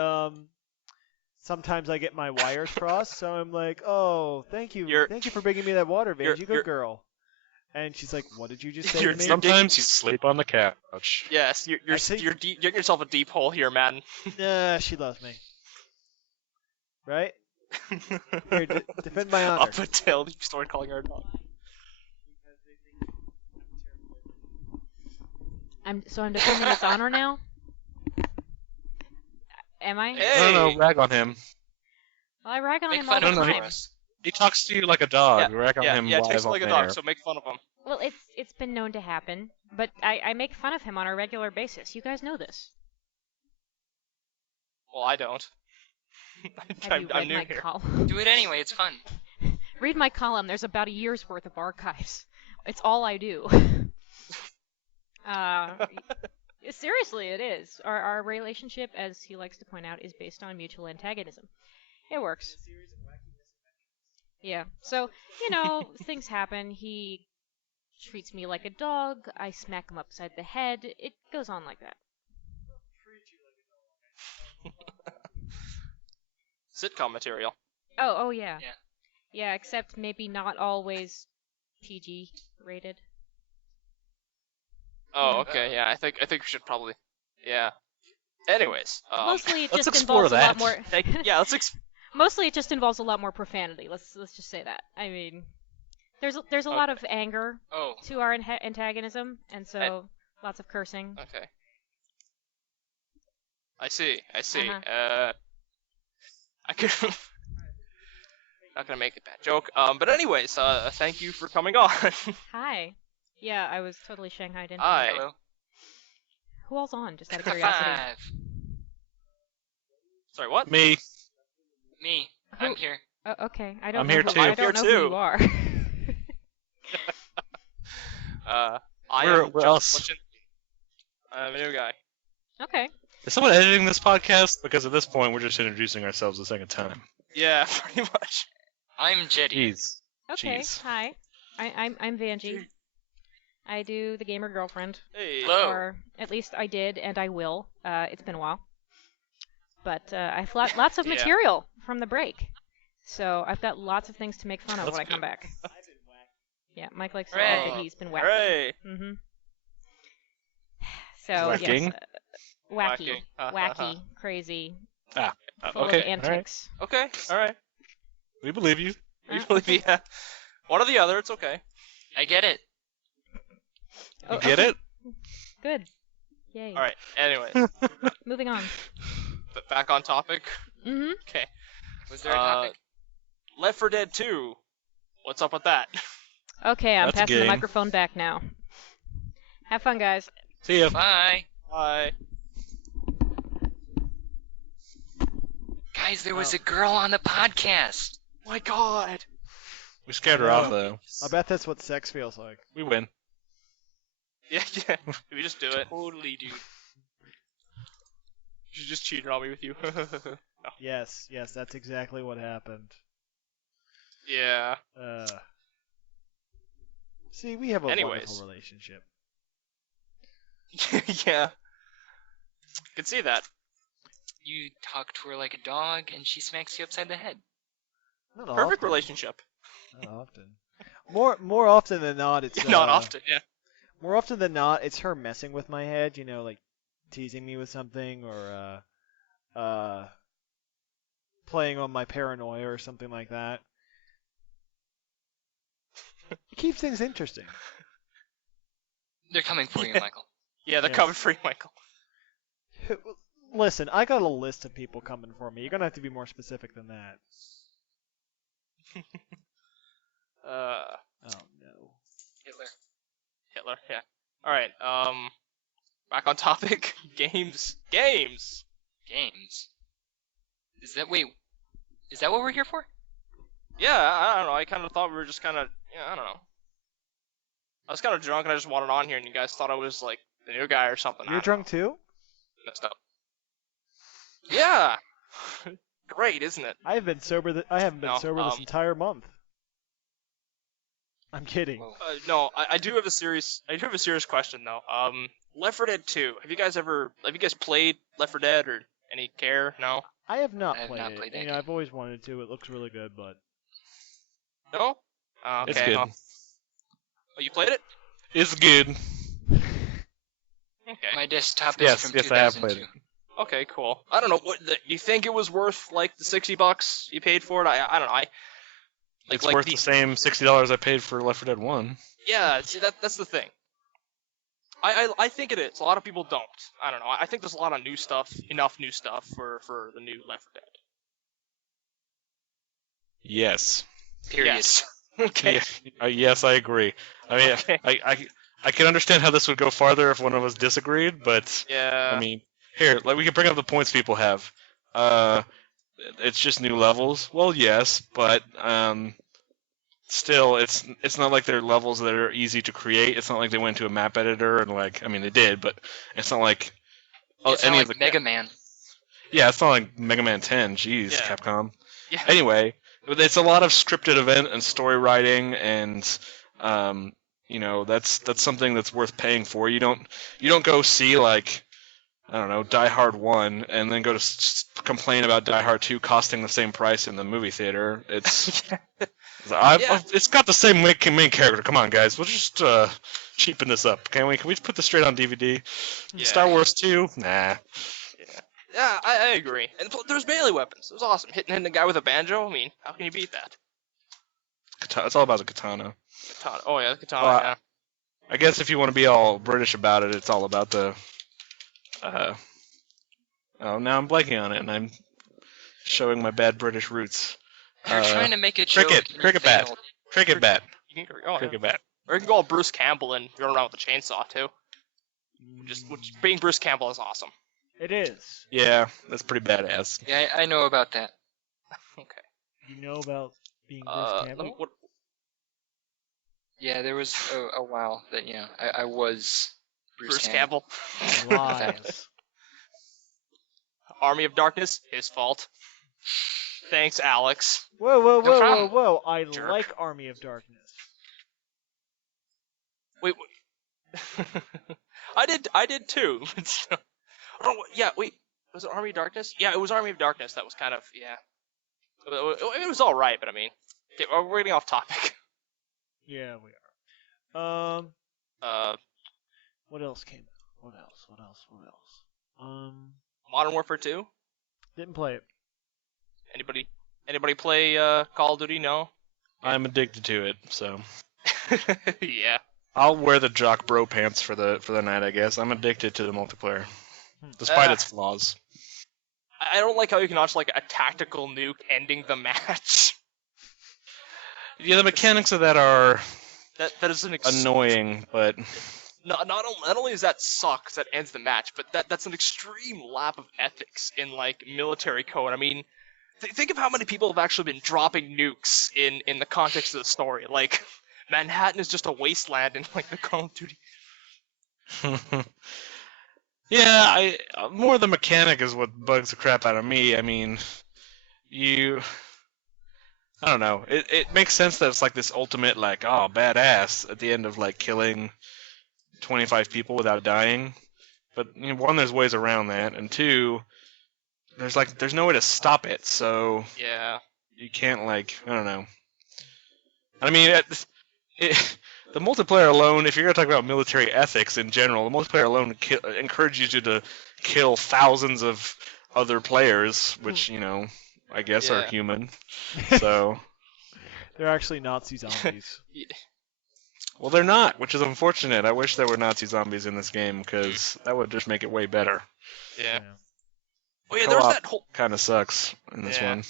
sometimes I get my wires crossed. So I'm like, oh, thank you for bringing me that water, you're- Vangie, good girl. And she's like, what did you just say You're- to me? Sometimes you sleep on the couch. Yes, you're getting yourself a deep hole here, man. Nah, she loves me. Right? Here, defend my honor. Up until you started calling her a dog. I'm defending its honor now. Am I? Hey! No, rag on him. Well, I rag on Make him all fun the of him time. for us. He talks to you like a dog. Rag on Yeah, him yeah, live takes on like a air. dog, so make fun of him. Well, it's been known to happen, but I make fun of him on a regular basis. You guys know this. Well, I don't. Have you I'm read new my here. column? Do it anyway, it's fun. Read my column. There's about a year's worth of archives. It's all I do. Seriously, it is. Our relationship, as he likes to point out, is based on mutual antagonism. It works. Yeah. So, things happen. He treats me like a dog. I smack him upside the head. It goes on like that. Sitcom material. Oh yeah. Yeah. Yeah, except maybe not always PG rated. Oh, okay, yeah. I think we should probably. Yeah. Anyways, Mostly it let's just explore involves a lot that. more. yeah, Mostly it just involves a lot more profanity. Let's just say that. I mean, there's a lot of anger Oh, to our antagonism, and so lots of cursing. Okay. I see. Uh-huh. I could. Not gonna make a bad joke. But anyways, thank you for coming on. Hi. Yeah, I was totally shanghaied in. Hi. hello. Who all's on? Just out of High curiosity. five. Sorry, what? Me. Me. I'm here. Oh, okay. I don't I'm know here who, too. I I'm don't know here who too. you are. I Where am else? Justin. I'm a new guy. Okay. Is someone editing this podcast? Because at this point, we're just introducing ourselves a second time. Yeah, pretty much. I'm Jetty. Jeez. Okay. Jeez. Hi. I'm Vangie. I do the gamer girlfriend. Hey. Hello. Or at least I did, and I will. It's been a while. But I've lots of Yeah. material from the break. So I've got lots of things to make fun of That's when I come good. back. Yeah, Mike likes to Hooray. add that he's been wacky. Hooray! Mm-hmm. So, Whacking? yes. Wacky. Whacking. Wacky. Crazy. Full of Okay. All right. antics. Okay, alright. We believe you. We believe yeah. One or the other, it's okay. I get it. Oh, You get okay. it? Good. Yay. Alright, anyway. Moving on. Back on topic. Mm-hmm. Okay. Was there a topic? Left 4 Dead 2. What's up with that? Okay, I'm That's a passing the game. microphone back now. Have fun, guys. See ya. Bye. Bye. Guys, there was a girl on the podcast. My god. We scared her off, though. I bet that's what sex feels like. We win. Yeah. We just do it. Totally, dude. She just cheated on me with you. Yes, that's exactly what happened. Yeah. See, we have a Anyways. wonderful relationship. Yeah. Can see that. You talk to her like a dog, and she smacks you upside the head. Not Perfect often. relationship. Not often. More often than not, it's Not often, yeah. More often than not, it's her messing with my head. You know, like teasing me with something or playing on my paranoia or something like that. It keeps things interesting. They're coming for you, Michael. Yeah, they're Yes. coming for you, Michael. Listen, I got a list of people coming for me. You're gonna have to be more specific than that. Oh no. Hitler. Yeah. All right. Back on topic. Games. Games. Is that what we're here for? Yeah, I don't know. I kind of thought we were just kind of, I don't know. I was kind of drunk and I just wanted on here, and you guys thought I was like the new guy or something. I You're don't drunk too? know. Messed up. Yeah. Great, isn't it? I haven't been sober No, this entire month. I'm kidding. Whoa. No, I do have a serious question though. Left 4 Dead 2. Have you guys played Left 4 Dead or any care? No. I have not I have played not it. played that You know, game. I've always wanted to. It looks really good, but No. Okay. It's good. Oh, you played it? It's good. Okay. My desktop is Yes, from yes, I have 2002. played it. Okay, cool. I don't know. You think it was worth like the $60 you paid for it? I don't know. It's worth the same $60 I paid for Left 4 Dead 1. Yeah, see that's the thing. I think it is. A lot of people don't. I don't know. I think there's a lot of enough new stuff for the new Left 4 Dead. Yes. Period. Yes. Okay. Yeah, yes, I agree. I mean, Okay. I can understand how this would go farther if one of us disagreed, but Yeah. I mean, here, like we can bring up the points people have. It's just new levels. Well, yes, but still, it's not like they're levels that are easy to create. It's not like they went to a map editor and like, I mean, they did, but it's not like It's any not of like the Mega Man. Yeah, it's not like Mega Man 10. Jeez, Yeah. Capcom. Yeah. Anyway, it's a lot of scripted event and story writing, and that's something that's worth paying for. You don't go see like, I don't know, Die Hard 1 and then go to complain about Die Hard 2 costing the same price in the movie theater. It's it's got the same main character. Come on, guys, we'll just cheapen this up. Can we just put this straight on DVD? Yeah. Star Wars 2? Nah. Yeah, I agree. And there's melee weapons. It was awesome. Hitting a guy with a banjo. I mean, how can you beat that? It's all about the katana. Katana. Oh yeah, the katana. Well, Yeah. I guess if you want to be all British about it, it's all about the. Now I'm blanking on it, and I'm showing my bad British roots. You're trying to make a joke. cricket, and you cricket bat. failed. Cricket bat. You can, oh, yeah. Cricket bat. Or you can go all Bruce Campbell and run around with a chainsaw too. Which being Bruce Campbell is awesome. it is. Yeah, that's pretty badass. Yeah, I know about that. Okay. You know about being Bruce Let Campbell? me, what, Yeah, there was a while that I was Bruce Campbell. Lies. Army of Darkness, his fault. Thanks, Alex. Whoa! problem. I Jerk. like Army of Darkness. Wait. I did too. Oh, yeah, wait. Was it Army of Darkness? Yeah, it was Army of Darkness. That was kind of, yeah. It was alright, but I mean, okay, we're getting off topic. Yeah, we are. Uh, What else came out? What else? Modern Warfare 2? Didn't play it. Anybody play Call of Duty? No? I'm addicted to it, so Yeah. I'll wear the jock bro pants for the night. I guess I'm addicted to the multiplayer, despite its flaws. I don't like how you can launch like a tactical nuke ending the match. Yeah, the mechanics of that are That is an annoying, but Not only does that suck 'cause that ends the match, but that's an extreme lap of ethics in like military code. I mean, think of how many people have actually been dropping nukes in the context of the story. Like, Manhattan is just a wasteland in like the Call of Duty. yeah, more the mechanic is what bugs the crap out of me. I mean, I don't know. It makes sense that it's like this ultimate like, oh, badass at the end of like killing 25 people without dying. But one, there's ways around that, and two, there's no way to stop it. So Yeah. you can't like, I don't know. I mean, the multiplayer alone, if you're going to talk about military ethics in general, the multiplayer alone encourages you to kill thousands of other players, which, I guess are Yeah. human. So, They're actually Nazi zombies. well, they're not, which is unfortunate. I wish there were Nazi zombies in this game, because that would just make it way better. Yeah. Oh yeah, there's that whole Kind of sucks in this one.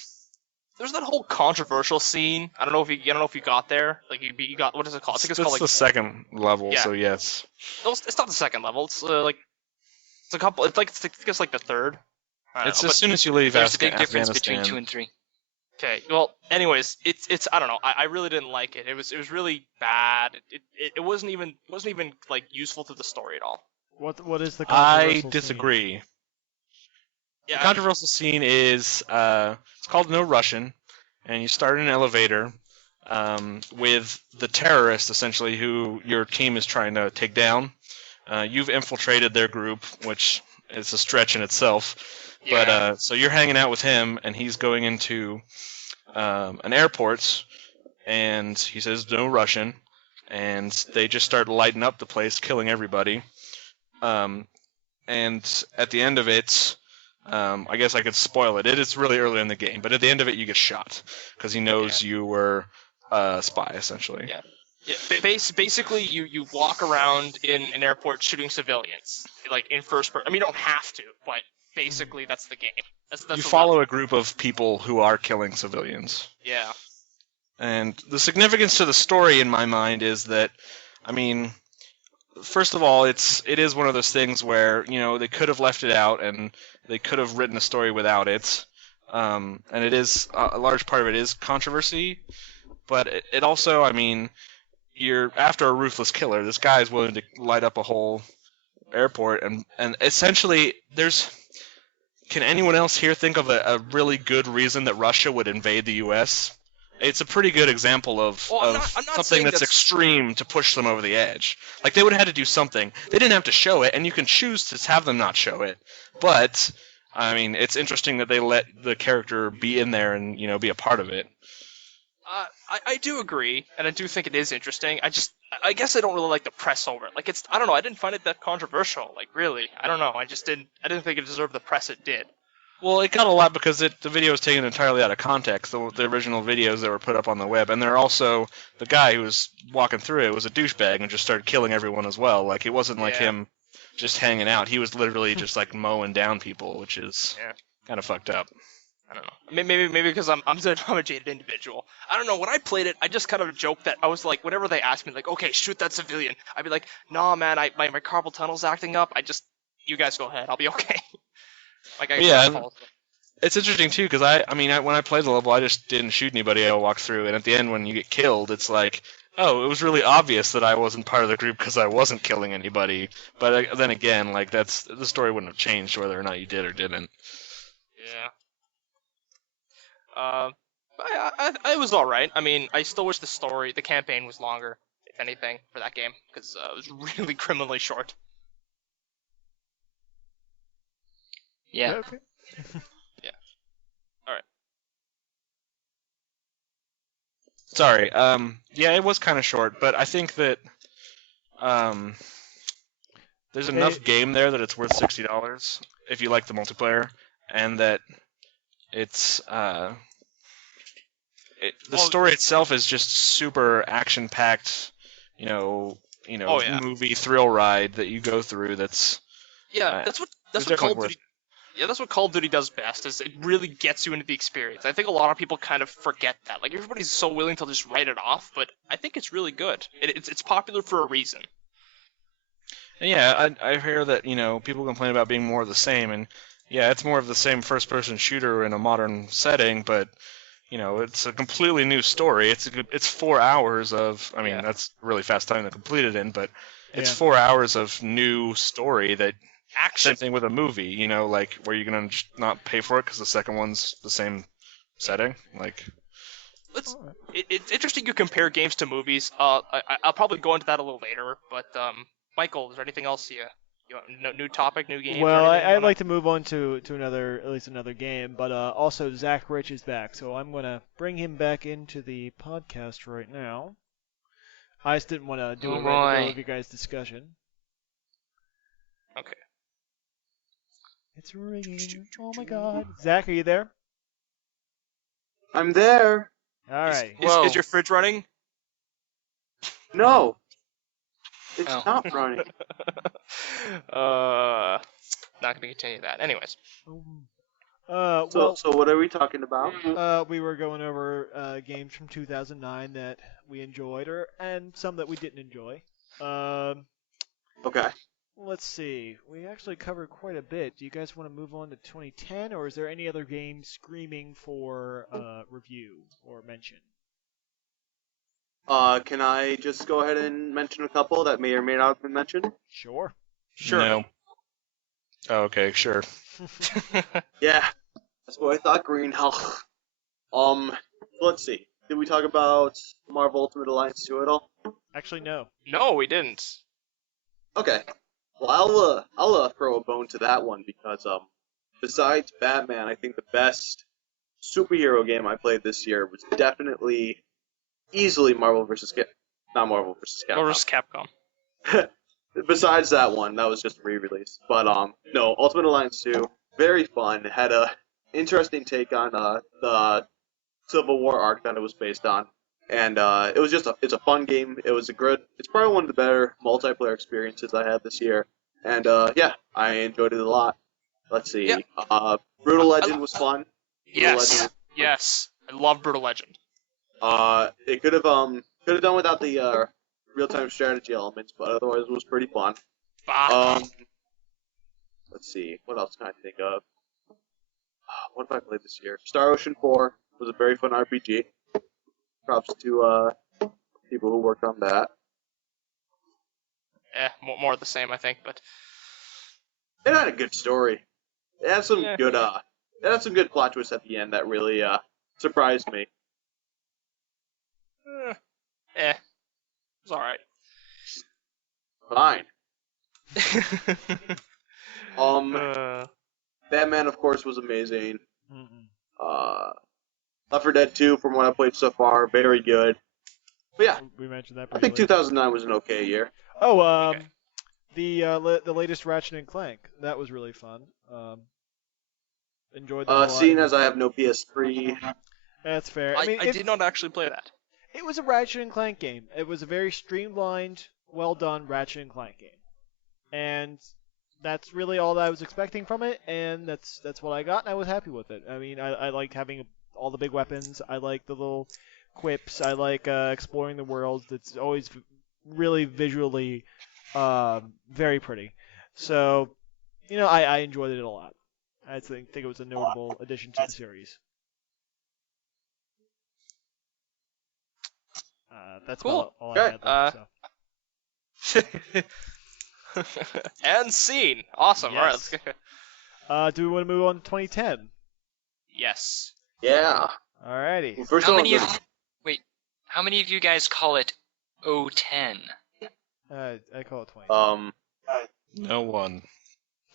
there's that whole controversial scene. I don't know if you got there. Like you got what is it called? I think it's called like the second level, Yeah. so yes. no, it's not the second level. It's it's a couple. It's I think it's like the third. I don't It's know, as soon as you leave There's a big difference Afghanistan. between 2 and 3. Okay. Well, anyways, it's I don't know. I really didn't like it. It was really bad. It wasn't even like useful to the story at all. What is the I controversial disagree. Yeah. The controversial scene is it's called No Russian, and you start in an elevator with the terrorist, essentially, who your team is trying to take down. You've infiltrated their group, which is a stretch in itself. Yeah. But so you're hanging out with him, and he's going into an airport, and he says no Russian, and they just start lighting up the place, killing everybody. And at the end of it, I guess I could spoil it. It is really early in the game, but at the end of it, you get shot because he knows you were a spy, essentially. Yeah. Yeah, basically, you walk around in an airport shooting civilians, like in first person. I mean, you don't have to, but basically that's the game. That's You the follow a group of people who are killing civilians. Yeah. And the significance to the story, in my mind, is that, I mean, first of all, it is one of those things where, they could have left it out, and they could have written a story without it. And it is, a large part of it is controversy, but it also, I mean, you're after a ruthless killer. This guy is willing to light up a whole airport, and essentially, can anyone else here think of a really good reason that Russia would invade the U.S.? It's a pretty good example of, Well, I'm not something saying that's that's- extreme to push them over the edge. Like, they would have had to do something. They didn't have to show it, and you can choose to have them not show it. But, I mean, it's interesting that they let the character be in there and, be a part of it. I do agree, and I do think it is interesting. I guess I don't really like the press over it. Like I don't know. I didn't find it that controversial. Like really, I don't know. I didn't think it deserved the press it did. Well, it got a lot because the video was taken entirely out of context, the original videos that were put up on the web. And they're also, the guy who was walking through it was a douchebag and just started killing everyone as well. Like, it wasn't like him just hanging out. He was literally just, like, mowing down people, which is kind of fucked up. I don't know. Maybe because I'm a jaded individual. I don't know. When I played it, I just kind of joked that I was like, whenever they asked me, like, okay, shoot that civilian, I'd be like, nah, man, my carpal tunnel's acting up. You guys go ahead. I'll be okay. It's interesting too because I mean, when I played the level, I just didn't shoot anybody. I walked through, and at the end, when you get killed, it's like, oh, it was really obvious that I wasn't part of the group because I wasn't killing anybody. But then again, like the story wouldn't have changed whether or not you did or didn't. Yeah. I was all right. I mean, I still wish the campaign was longer, if anything, for that game because it was really criminally short. Yeah. Okay. Yeah. All right. Sorry. Yeah, it was kind of short, but I think that there's enough game there that it's worth $60 if you like the multiplayer, and that it's the story itself is just super action-packed, movie thrill ride that you go through. That's that's what Call of Duty. Yeah, that's what Call of Duty does best. Is it really gets you into the experience. I think a lot of people kind of forget that. Like everybody's so willing to just write it off, but I think it's really good. It's popular for a reason. And yeah, I hear that people complain about being more of the same, and yeah, it's more of the same first-person shooter in a modern setting, but it's a completely new story. It's 4 hours of. I mean, that's really fast time to complete it in, but it's 4 hours of new story that. Action. Same thing with a movie, like where you're gonna just not pay for it because the second one's the same setting. Like, it's interesting you compare games to movies. I'll probably go into that a little later. But Michael, is there anything else you want? New topic, new game? Well, I'd like to move on to at least another game, but also Zach Rich is back, so I'm gonna bring him back into the podcast right now. I just didn't want to do Oh it right in the middle boy. of your guys' discussion. Okay. It's ringing. Oh my god. Zach, are you there? I'm there. Alright. Whoa. Is your fridge running? No, it's Oh. not running. Not gonna continue that. Anyways. So what are we talking about? We were going over games from 2009 that we enjoyed, and some that we didn't enjoy. Okay. Let's see. We actually covered quite a bit. Do you guys want to move on to 2010, or is there any other game screaming for review or mention? Can I just go ahead and mention a couple that may or may not have been mentioned? Sure. Sure. No. Oh, okay, sure. Yeah, that's what I thought. Green Hell. Let's see. Did we talk about Marvel Ultimate Alliance 2 at all? Actually, no. No, we didn't. Okay. Well, I'll throw a bone to that one because besides Batman, I think the best superhero game I played this year was definitely easily Marvel vs. Not Marvel vs. Capcom. Marvel vs. Capcom. Besides that one, that was just a re-release. But no, Ultimate Alliance 2, very fun. Had a interesting take on the Civil War arc that it was based on, and it was it's a fun game. It's probably one of the better multiplayer experiences I had this year, and yeah, I enjoyed it a lot. Let's see, Brutal Legend was fun. Yes. Yes. I love Brutal Legend. It could have done without the real-time strategy elements, but otherwise it was pretty fun. Let's see, what else can I think of? What have I played this year? Star Ocean 4 was a very fun RPG. Props to people who worked on that. More of the same, I think, but It had a good story. It had some good plot twists at the end that really surprised me. it's alright. Fine. Batman, of course, was amazing. Left 4 Dead 2, from what I've played so far, very good. But yeah, We mentioned that I think briefly. 2009 was an okay year. Oh, Okay. the latest Ratchet and Clank. That was really fun. Enjoyed that a lot. Seeing as I have no PS3, That's fair. I mean, did not actually play that. It was a Ratchet and Clank game. It was a very streamlined, well done Ratchet and Clank game, and that's really all that I was expecting from it. And that's what I got, and I was happy with it. I mean, I liked having all the big weapons. I like the little quips. I like exploring the world. It's always really visually very pretty. So, I enjoyed it a lot. I think it was a notable addition to the series. That's Cool. all Okay. I had. And scene. Awesome. All right, let's Yes. go. Do we want to move on to 2010? Yes. yeah. Alrighty. Well, first How of all, many of how many of you guys call it 010? I call it 2010. No one.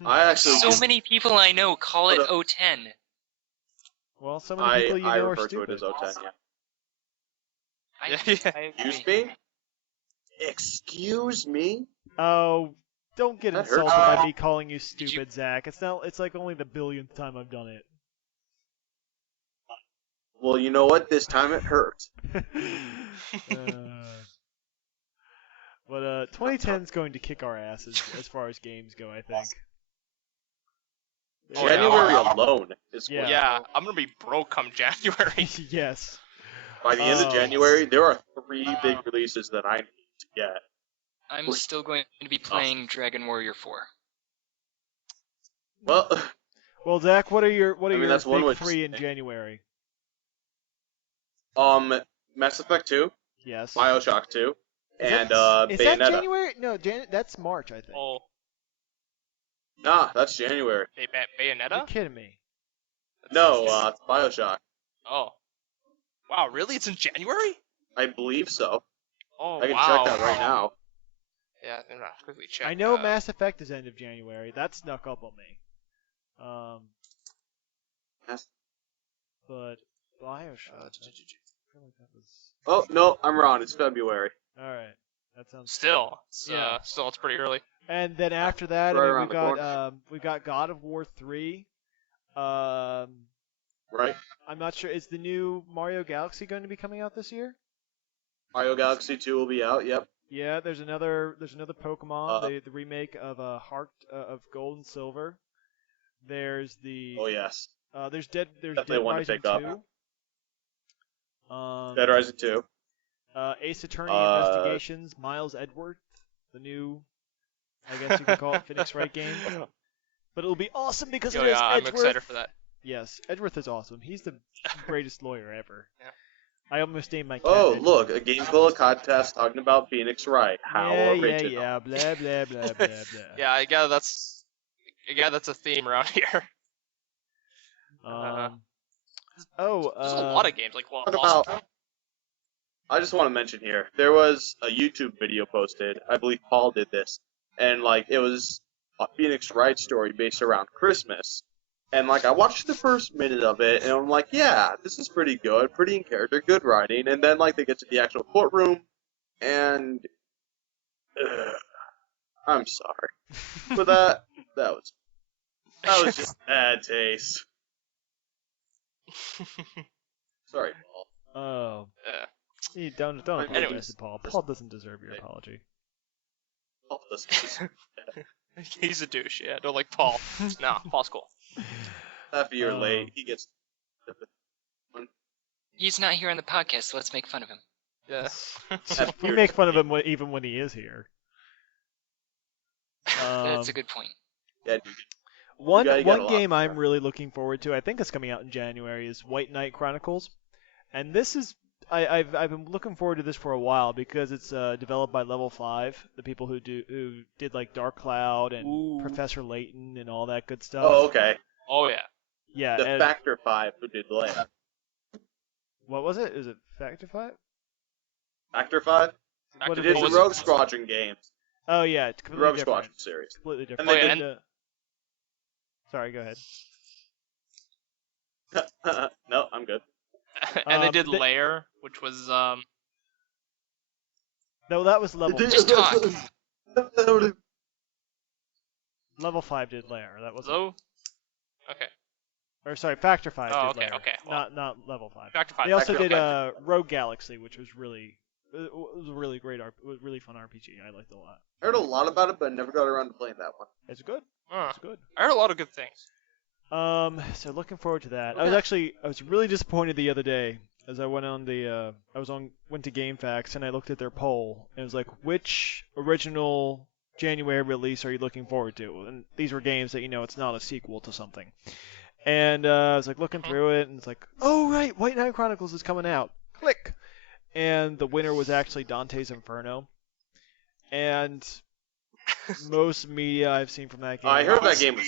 I actually So many people I know call it Hold 010. Well, some of the people you I know are refer to it stupid. as 010. Yeah. I agree. Excuse me? Excuse me? Oh, don't get That hurts. insulted by me calling you stupid, Zach. It's not. It's like only the billionth time I've done it. Well, you know what? This time it hurt. But 2010 is going to kick our asses as far as games go, I think. Oh, yeah. January alone is Yeah. Yeah, I'm gonna be broke come January. Yes. By the end of January, there are 3 big releases that I need to get. I'm still going to be playing Dragon Warrior 4. Well, Well, Zach, what are your that's one way big to 3 in say. January? Mass Effect 2, Yes. BioShock 2, and Is that Bayonetta. January? No, that's March, I think. Oh, Nah, that's January. You're Bayonetta? kidding me. No, it's BioShock. Oh. Wow, really? It's in January? I believe so. Oh, I can wow. check that right now. Yeah, I'm gonna quickly check. I know Mass Effect is end of January. That snuck up on me. Mass- But BioShock. I feel like that was... Oh, no, I'm wrong. It's February. All right, that sounds Still, Yeah. it's pretty early. And then after that, Right I mean, around the corner. we've got God of War 3. Right. I'm not sure. Is the new Mario Galaxy going to be coming out this year? Mario Galaxy 2 will be out. Yep. Yeah, there's another Pokemon, Uh, the remake of Heart of Gold and Silver. There's the Oh yes. there's Definitely Dead one to Rising pick up. 2. Dead Rising 2. Ace Attorney Uh, Investigations, Miles Edgeworth, the new, I guess you could call it Phoenix Wright game. But it'll be awesome because it has I'm Edgeworth. excited for that. Yes, Edgeworth is awesome. He's the greatest lawyer ever. Yeah. I almost named my cat Oh, Edgeworth. look, a GameCola Podcast talking about Phoenix Wright. How original. Yeah, blah, blah, blah, blah, blah. Yeah, I gather that's a theme around here. Um, There's a lot of games like What about? I just want to mention here, there was a YouTube video posted. I believe Paul did this, and like it was a Phoenix Wright story based around Christmas. And like I watched the first minute of it, and I'm like, yeah, this is pretty good, pretty in character, good writing. And then like they get to the actual courtroom, and I'm sorry, but that was just bad taste. Sorry, Paul. Oh, Yeah. you don't apologize Anyways. to Paul. Paul doesn't deserve your apology. Paul doesn't. He's a douche. Yeah, don't like Paul. No, Paul's cool. After you're late, he gets. He's not here on the podcast, so let's make fun of him. Yeah. We make fun of him even when he is here. That's a good point. Yeah, dude. One You got a lot game for I'm that. really looking forward to, I think it's coming out in January, is White Knight Chronicles, and this is I've been looking forward to this for a while because it's developed by Level 5, the people who did like Dark Cloud and Ooh. Professor Layton and all that good stuff. Oh, okay. Oh yeah. Yeah. The and Factor 5 who did Land. what was it? Is it Factor 5? Factor 5? What They did did it- the Rogue Squadron games. Oh yeah, it's The completely Rogue different. Squadron series. Completely different. And they did- And, sorry, go ahead. No, I'm good. And they did they- Lair, which was No, that was level. Just talk. Level 5 did Lair. That was Low. Okay. Or sorry, Factor 5 Oh, did okay, Lair. okay, well. Not level 5. Factor 5. They also Factor did 5. Rogue Galaxy, which was really it was a really great really fun RPG. I liked it a lot. I heard a lot about it, but I never got around to playing that one. It's good. Huh. It's good. I heard a lot of good things. So looking forward to that. I was really disappointed the other day as I went on went to GameFAQs and I looked at their poll and it was like, which original January release are you looking forward to? And these were games that it's not a sequel to something. And I was like looking through it and it's like, oh right, White Knight Chronicles is coming out. Click. And the winner was actually Dante's Inferno. And most media I've seen from that game. I heard that game was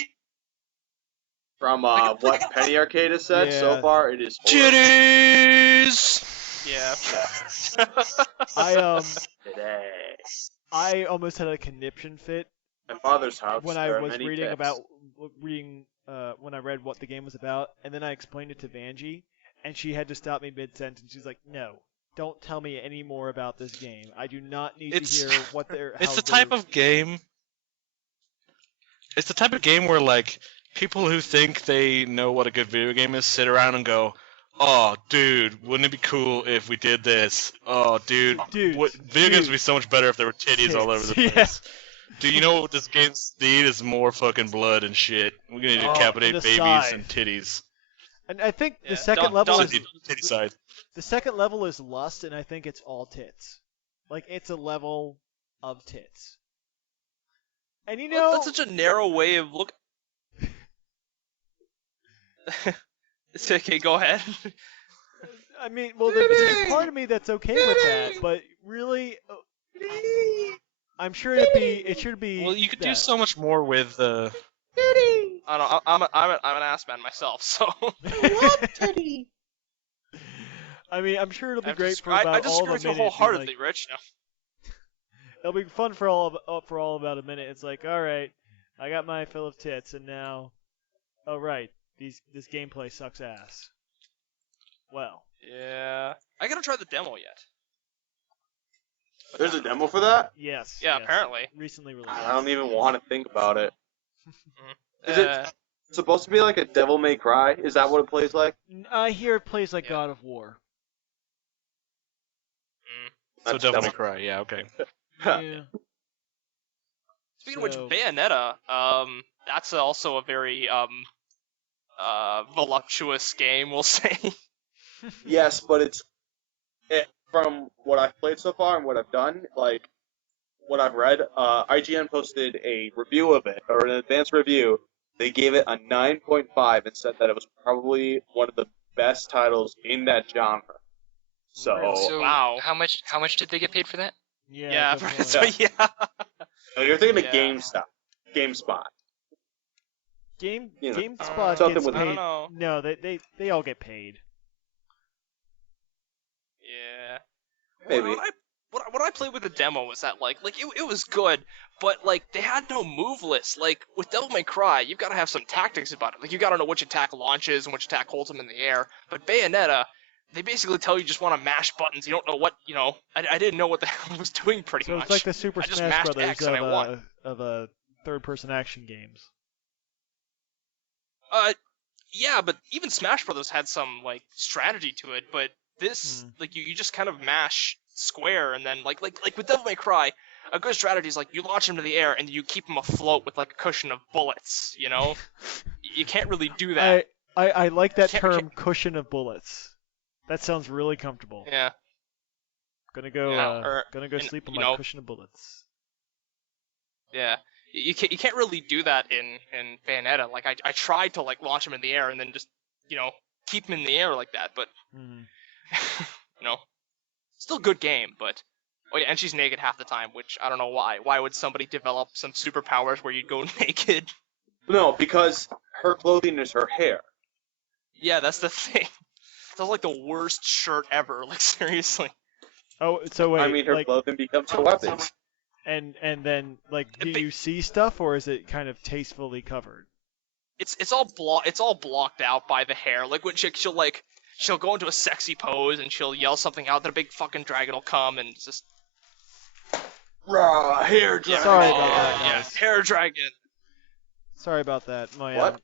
from what Penny Arcade has said Yeah. so far. It is horrible. Titties! Yeah. Today. I almost had a conniption fit My father's house. when there I are was many reading tips. when I read what the game was about, and then I explained it to Vangie, and she had to stop me mid-sentence. She's like, "No, don't tell me any more about this game. I do not need It's- to hear what they're." It's the type of game. It's the type of game where like people who think they know what a good video game is sit around and go, "Oh, dude, wouldn't it be cool if we did this? Oh, dude, video games would be so much better if there were titties all over the Yeah. place." Do you know what this game need is more fucking blood and shit. We're gonna decapitate and a babies scythe. and titties. And I think the Yeah, second don't- level don't- is Titty side. the second level is lust, and I think it's all tits. Like it's a level of tits. And That's such a narrow way of look. It's okay. Go ahead. I mean, well, there's part of me that's okay with that, but really, I'm sure it should be. Well, you could do that. so much more with I don't know. I'm an ass man myself, so. I mean, I'm sure it'll be great for I about all disagree the with you minute. wholeheartedly, Rich. No. It'll be fun for all about a minute. It's like, all right, I got my fill of tits, and now, oh right, this gameplay sucks ass. Well, Yeah. I gotta try the demo yet. There's a demo for that? Yes. Yeah, yes. apparently. Recently released. I don't even want to think about it. Is Uh, it supposed to be like a Devil May Cry? Is that what it plays like? I hear it plays like Yeah. God of War. So That's Devil May Devil- Cry, yeah, okay. Yeah. Speaking of which, So- Bayonetta, that's also a very voluptuous game, we'll say. Yes, but from what I've played so far and what I've done, like what I've read, IGN posted a review of it, or an advanced review. They gave it a 9.5 and said that it was probably one of the best titles in that genre. So, So Wow. how much did they get paid for that? Yeah. so definitely. yeah. you're thinking of Yeah. GameSpot. You know, GameSpot something gets with- paid. I don't know. No, they all get paid. Yeah. Maybe. What I played with the demo was that like it was good, but like they had no move list. Like with Devil May Cry, you've got to have some tactics about it. Like you got to know which attack launches and which attack holds them in the air. But Bayonetta, they basically tell you just want to mash buttons. You don't know what I didn't know what the hell I was doing pretty So much. it's like the Super I just Smash mashed Brothers X and I won. of third-person action games. Yeah, but even Smash Brothers had some like strategy to it. But this like you just kind of mash square and then like with Devil May Cry, a good strategy is like you launch him to the air and you keep him afloat with like a cushion of bullets. You know, you can't really do that. I like that Can't- term, cushion of bullets. That sounds really comfortable. Yeah. Gonna go and, sleep on you my know- cushion of bullets. Yeah, you can't really do that in Bayonetta. Like I tried to like launch him in the air and then just keep him in the air like that, but Mhm. still good game. But oh yeah, and she's naked half the time, which I don't know why. Why would somebody develop some superpowers where you'd go naked? No, because her clothing is her hair. Yeah, that's the thing. That's like the worst shirt ever. Like seriously. Oh, so wait, I mean, her like, clothing becomes her weapons. and then like, do But- you see stuff or is it kind of tastefully covered? It's all blocked out by the hair. Like when she'll go into a sexy pose and she'll yell something out, then a big fucking dragon will come and it's just Rah, hair dragon. Sorry about that, yeah, guys. hair dragon. Sorry about that. My What?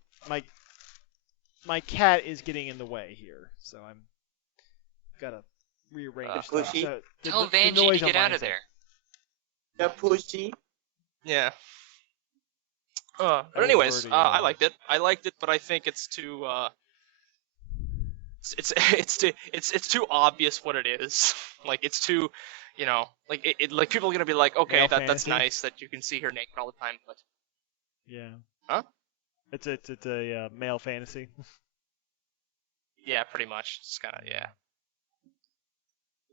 my cat is getting in the way here, so I'm gotta rearrange stuff. Pushy. So Tell the Vangie noise to on get my out of side. there. Yeah, pushy. Yeah. But was anyways, already, I liked it. I liked it, but I think it's too it's too obvious what it is. Like it's too, like like people are gonna be like, okay, Male that's fantasy? nice that you can see her naked all the time, but Yeah. Huh? It's a male fantasy. yeah, pretty much. It's kind of yeah.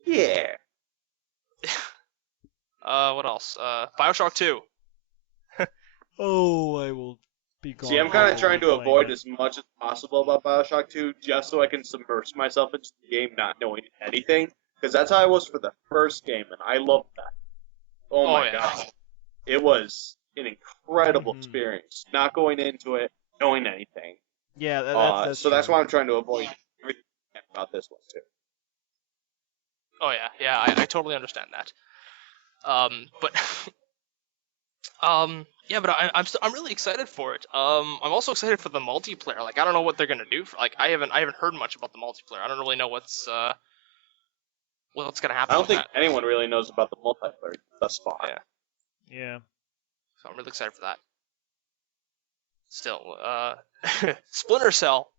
Yeah. What else? BioShock 2. Oh, I will be gone. See, I'm kind of trying to playing avoid it. as much as possible about Bioshock 2, just so I can submerge myself into the game, not knowing anything. Because that's how I was for the first game, and I loved that. Oh my yeah. god. It was an incredible Mhm. experience, not going into it, knowing anything. Yeah, that's So that's true. why I'm trying to avoid everything about this one, too. Oh yeah, I totally understand that. But yeah, but I'm really excited for it. I'm also excited for the multiplayer. Like I don't know what they're gonna do. Like I haven't heard much about the multiplayer. I don't really know what's gonna happen. I don't with think that. anyone really knows about the multiplayer thus far. Yeah. Yeah. So I'm really excited for that. Still, Splinter Cell.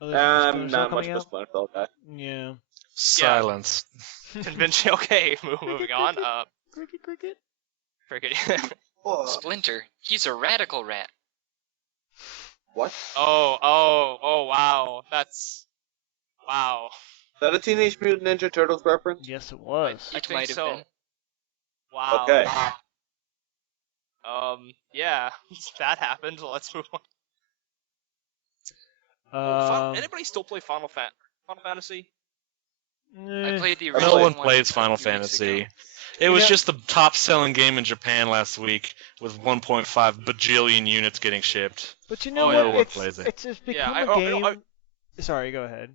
Oh, there's a Splinter Cell Not much coming of a out? Splinter Cell guy. Yeah. Silence. Convention. Okay, moving on. Cricket. Cricket. Splinter, he's a radical rat. What? Oh, wow. That's wow. Is that a Teenage Mutant Ninja Turtles reference? Yes, it was. I It think might have so. been. Wow. Okay. Yeah, that happened. Let's move on. Anybody still play Final Fantasy? I played the No original No one one plays a Final few weeks ago. Fantasy. It was Yeah. just the top-selling game in Japan last week, with 1.5 bajillion units getting shipped. But you know Oh, what? yeah. It's plays it. it's just become Yeah, a game. Sorry, go ahead.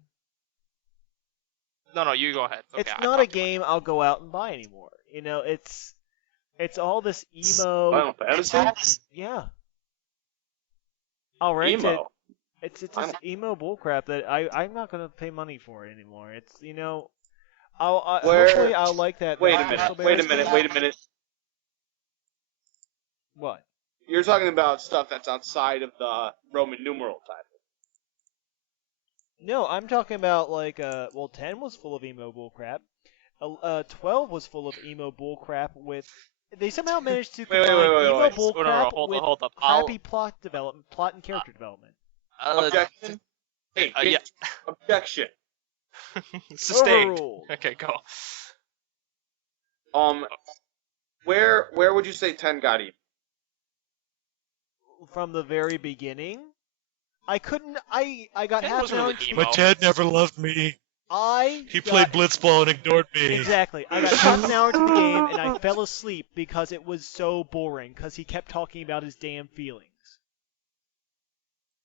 No, you go ahead. Okay, it's I not a talked too much. game I'll go out and buy anymore. You know, it's all this emo. Final Fantasy? Yeah. I'll rent it. Emo. It's this emo bullcrap that I'm not gonna pay money for it anymore. It's hopefully I'll like that. Wait a Crystal minute. Bears Wait a game. minute. What? You're talking about stuff that's outside of the Roman numeral title. No, I'm talking about 10 was full of emo bullcrap. 12 was full of emo bullcrap with. They somehow managed to combine emo wait. bullcrap Hold with up. crappy plot and character development. Objection. Hey, yeah. Objection. Sustained. Overruled. Okay, go. Where would you say 10 got even? From the very beginning, I couldn't. I got 10 half wasn't an hour. really into- emo. Ted never loved me. He played blitzball and ignored me. Exactly. I got half an hour into the game and I fell asleep because it was so boring. Because he kept talking about his damn feelings.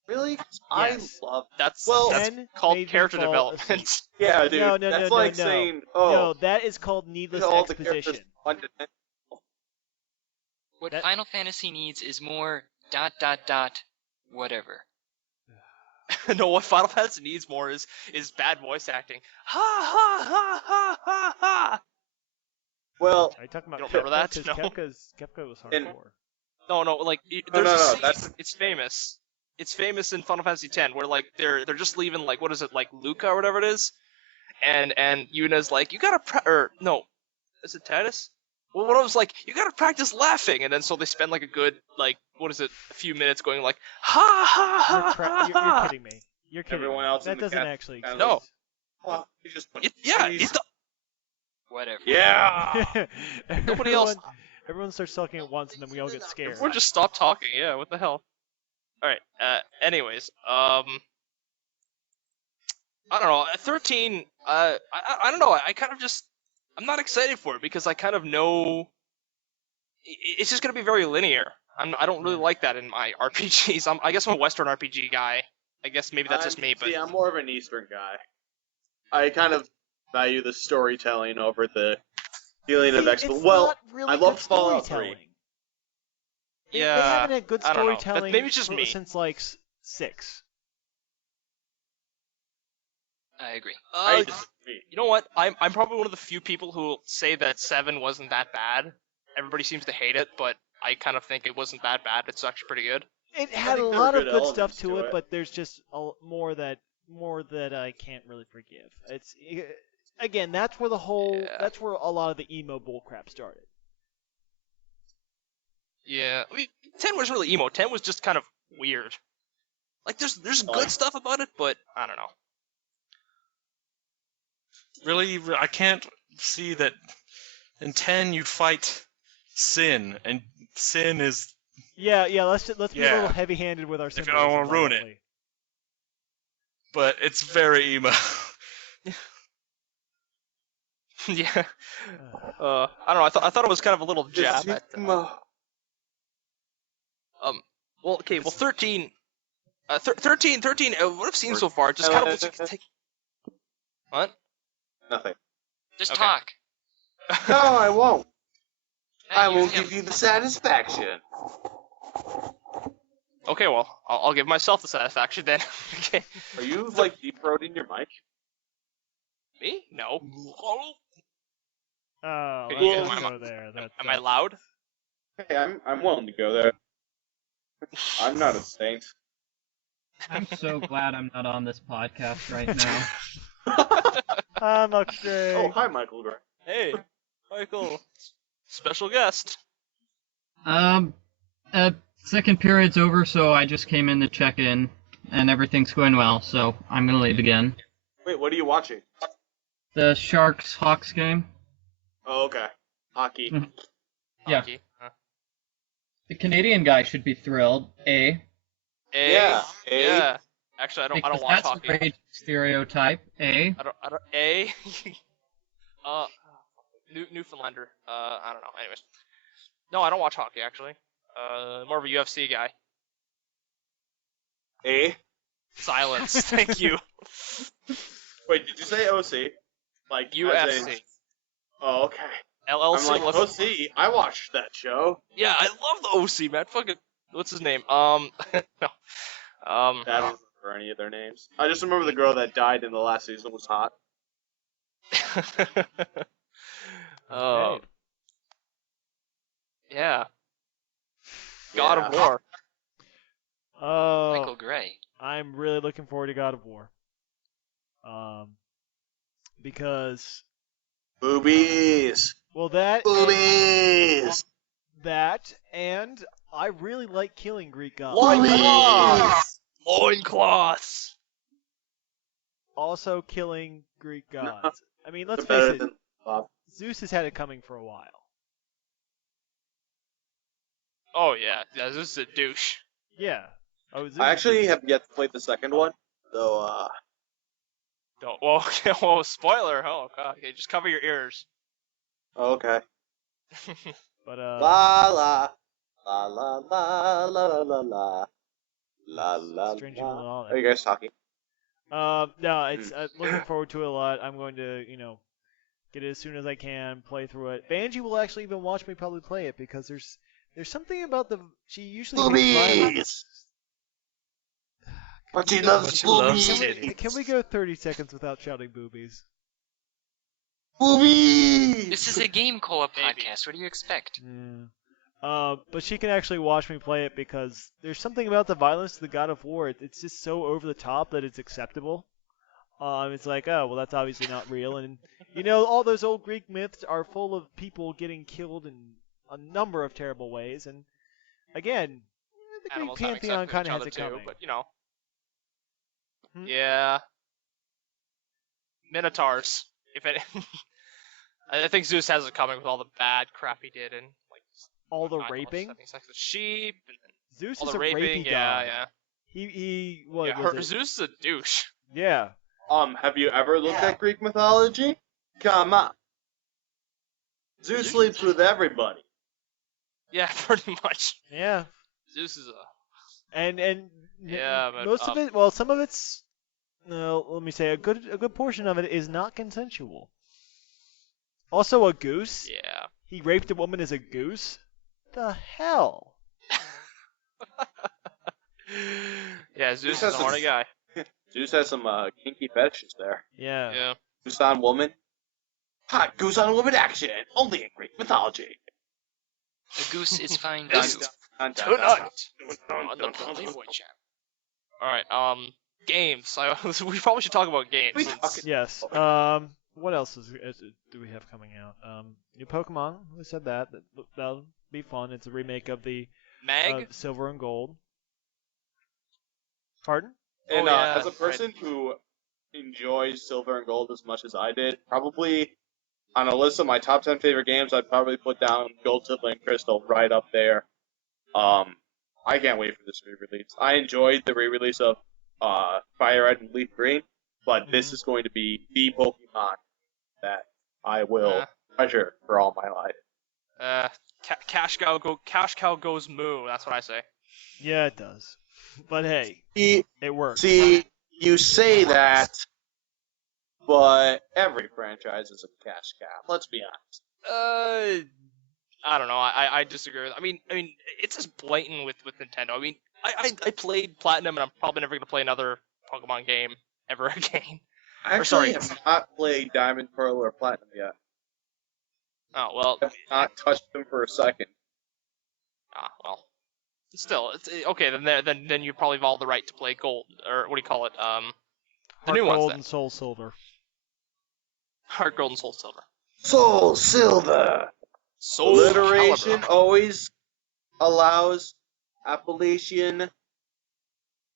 Really? Yes. I love. That's Well, Then called made me character fall development. asleep. Yeah, dude. No, that's no, like no. saying, No, that is called needless all the characters exposition. one-dimensional. What That- Final Fantasy needs is more ... whatever. No, what Final Fantasy needs more is bad voice acting. Ha ha ha ha ha ha. Well, Are you talking about You don't remember that? Because No. Kefka was And- hardcore. No, like No, there's a no, scene, that's- it's famous. It's famous in Final Fantasy X where like they're just leaving like what is it like Luca or whatever it is, and Yuna's like you gotta is it Titus? Well, one of them's like you gotta practice laughing, and then so they spend like a good like what is it a few minutes going like ha ha ha ha You're ha. kidding me. You're kidding Everyone me. else in That the doesn't cast- actually exist. No. well, you just Yeah, Jeez. it does. Whatever. Yeah. Nobody else- Everyone starts talking at once, and then we all get scared. Everyone just stop talking. Yeah, what the hell? All right. Anyways, I don't know. 13. I don't know. I kind of just I'm not excited for it because I kind of know it's just gonna be very linear. I don't really like that in my RPGs. I guess I'm a Western RPG guy. I guess maybe that's just me, but See, I'm more of an Eastern guy. I kind of value the storytelling over the feeling of See, expo. it's Well, not really I love good Fallout 3. storytelling. They yeah, haven't had good I don't know. storytelling Maybe it's just me. since like 6. I agree. I You disagree. know what? I'm probably one of the few people who will say that 7 wasn't that bad. Everybody seems to hate it, but I kind of think it wasn't that bad. It's actually pretty good. It had a think there lot are of good good stuff elements to to it, it. but there's just more that I can't really forgive. It's again, that's where Yeah. that's where a lot of the emo bullcrap started. Yeah, I mean, 10 was really emo. 10 was just kind of weird. Like, there's good stuff about it, but I don't know. Really, I can't see that in 10 you fight sin, and sin is Yeah, let's be a Yeah. little heavy-handed with our If you symbolism. don't wanna ruin it. obviously. but it's very emo. Yeah. I don't know. I thought it was kind of a little jab at. Well, okay. Well, 13. 13. What I've seen so far, it just kind of looks like it's taking. What? Nothing. Just Okay. talk. No, I won't. Hey, I you won't him. give you the satisfaction. Okay, well, I'll give myself the satisfaction then. Okay. Are you like deep throating your mic? Me? No. Oh, Hey, let's am not I- go there. That's, Am I loud? Hey, I'm willing to go there. I'm not a saint. I'm so glad I'm not on this podcast right now. I'm okay. Oh, hi, Michael Gray. Hey, Michael. Special guest. Second period's over, so I just came in to check in, and everything's going well, so I'm gonna leave again. Wait, what are you watching? The Sharks-Hawks game? Oh, okay. Hockey. Mhm. Yeah. Hockey. Huh. The Canadian guy should be thrilled, A. A. Yeah. Yeah. Actually, I Because don't watch that's hockey. a rage stereotype, A. I don't. A. Newfoundlander. I don't know. Anyways. No, I don't watch hockey actually. More of a UFC guy. A. Silence. Thank you. Wait, did you say OC? Like as in- UFC. Oh, okay. LLC. I'm like, let's- OC, I watched that show. Yeah, I love the OC, man. Fucking, what's his name? No. I don't remember any of their names. I just remember the girl that died in the last season was hot. Oh. Yeah. God of War. Oh, Michael Gray. I'm really looking forward to God of War. Because Boobies. well that Boobies. and I really like killing Greek gods. Loincloths! Loincloths! Also killing Greek gods. I mean, let's They're better face it, than Bob. Zeus has had it coming for a while. Oh, yeah. Yeah, this is a douche. Yeah. Oh, Zeus I actually have yet to play the second one, so Don't. Well, okay, well, spoiler. Oh, God. Okay, just cover your ears. okay. But La la la la la la la la la la Strange la. Little Are you guys talking? no, it's looking forward to it a lot. I'm going to, get it as soon as I can, play through it. Vangie will actually even watch me probably play it because there's something about she usually hates violence. But she But loves she loves boobies. titties. Can we go 30 seconds without shouting boobies? Boobies. This is a GameCola Maybe. podcast. What do you expect? Yeah. But she can actually watch me play it because there's something about the violence of the God of War. It's just so over the top that it's acceptable. It's like, oh, well, that's obviously not real. And, all those old Greek myths are full of people getting killed in a number of terrible ways. And, again, the Greek Animals having pantheon sex kind with of each has it other, too, coming. but, Hmm? Yeah. Minotaurs. If any... I think Zeus has it coming with all the bad crap he did and, like... All the whatnot, raping? having sex with sheep, and Zeus all is the a raping, rapey yeah, god. yeah. He what Yeah, was it? Zeus is a douche. Yeah. Have you ever looked at Greek mythology? Come on. Zeus sleeps with everybody. Yeah, pretty much. Yeah. Zeus is a... And Yeah, but, most of it, well, some of it's, let me say, a good portion of it is not consensual. Also, a goose. Yeah. He raped a woman as a goose. The hell. Yeah, Zeus has is a horny some- guy. Zeus has some kinky fetishes there. Yeah. Yeah. Goose on woman. Hot goose on woman action. Only in Greek mythology. A goose is fine Dun, too. dun, dun, Tonight dun, on dun, the dun, dun. Playboy Champ. Alright, games. We probably should talk about games. We since- talk- Yes. What else do we have coming out? New Pokemon. We said that. That'll be fun. It's a remake of the Meg? Silver and Gold. Pardon? And Oh, yeah, as a person who enjoys Silver and Gold as much as I did, probably on a list of my top 10 favorite games, I'd probably put down Gold, Silver, and Crystal right up there. I can't wait for this re-release. I enjoyed the re-release of Fire Red and Leaf Green, but this is going to be the Pokemon that I will treasure for all my life. Cash Cow goes moo. That's what I say. Yeah, it does. But hey, See, it works. you say that, but every franchise is a cash cow. Let's be honest. I don't know. I disagree with. I mean, it's just blatant with Nintendo. I mean, I played Platinum, and I'm probably never gonna play another Pokemon game ever again. I sorry. actually have not played Diamond, Pearl, or Platinum yet. Oh well. I have not touched them for a second. Well. Still, it's okay. Then you probably have all the right to play Gold, or what do you call it? The Heart new Gold ones. Then. and Soul Silver. Heart Gold and Soul Silver. Soul Silver. Soul Alliteration Calibur. always allows Appalachian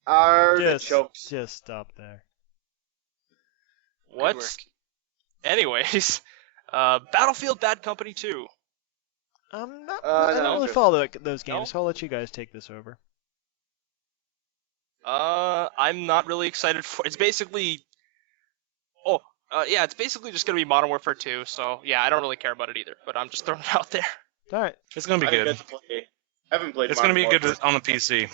artichokes. Just stop there. What? Good work. Anyways, Battlefield Bad Company 2. I no, don't really just- follow those games, No? so I'll let you guys take this over. I'm not really excited for. It's basically. It's basically just gonna be Modern Warfare 2. So yeah, I don't really care about it either. But I'm just throwing it out there. All right. It's gonna be I didn't good. get to play. I haven't played. It's gonna be Modern good Warfare. on the PC.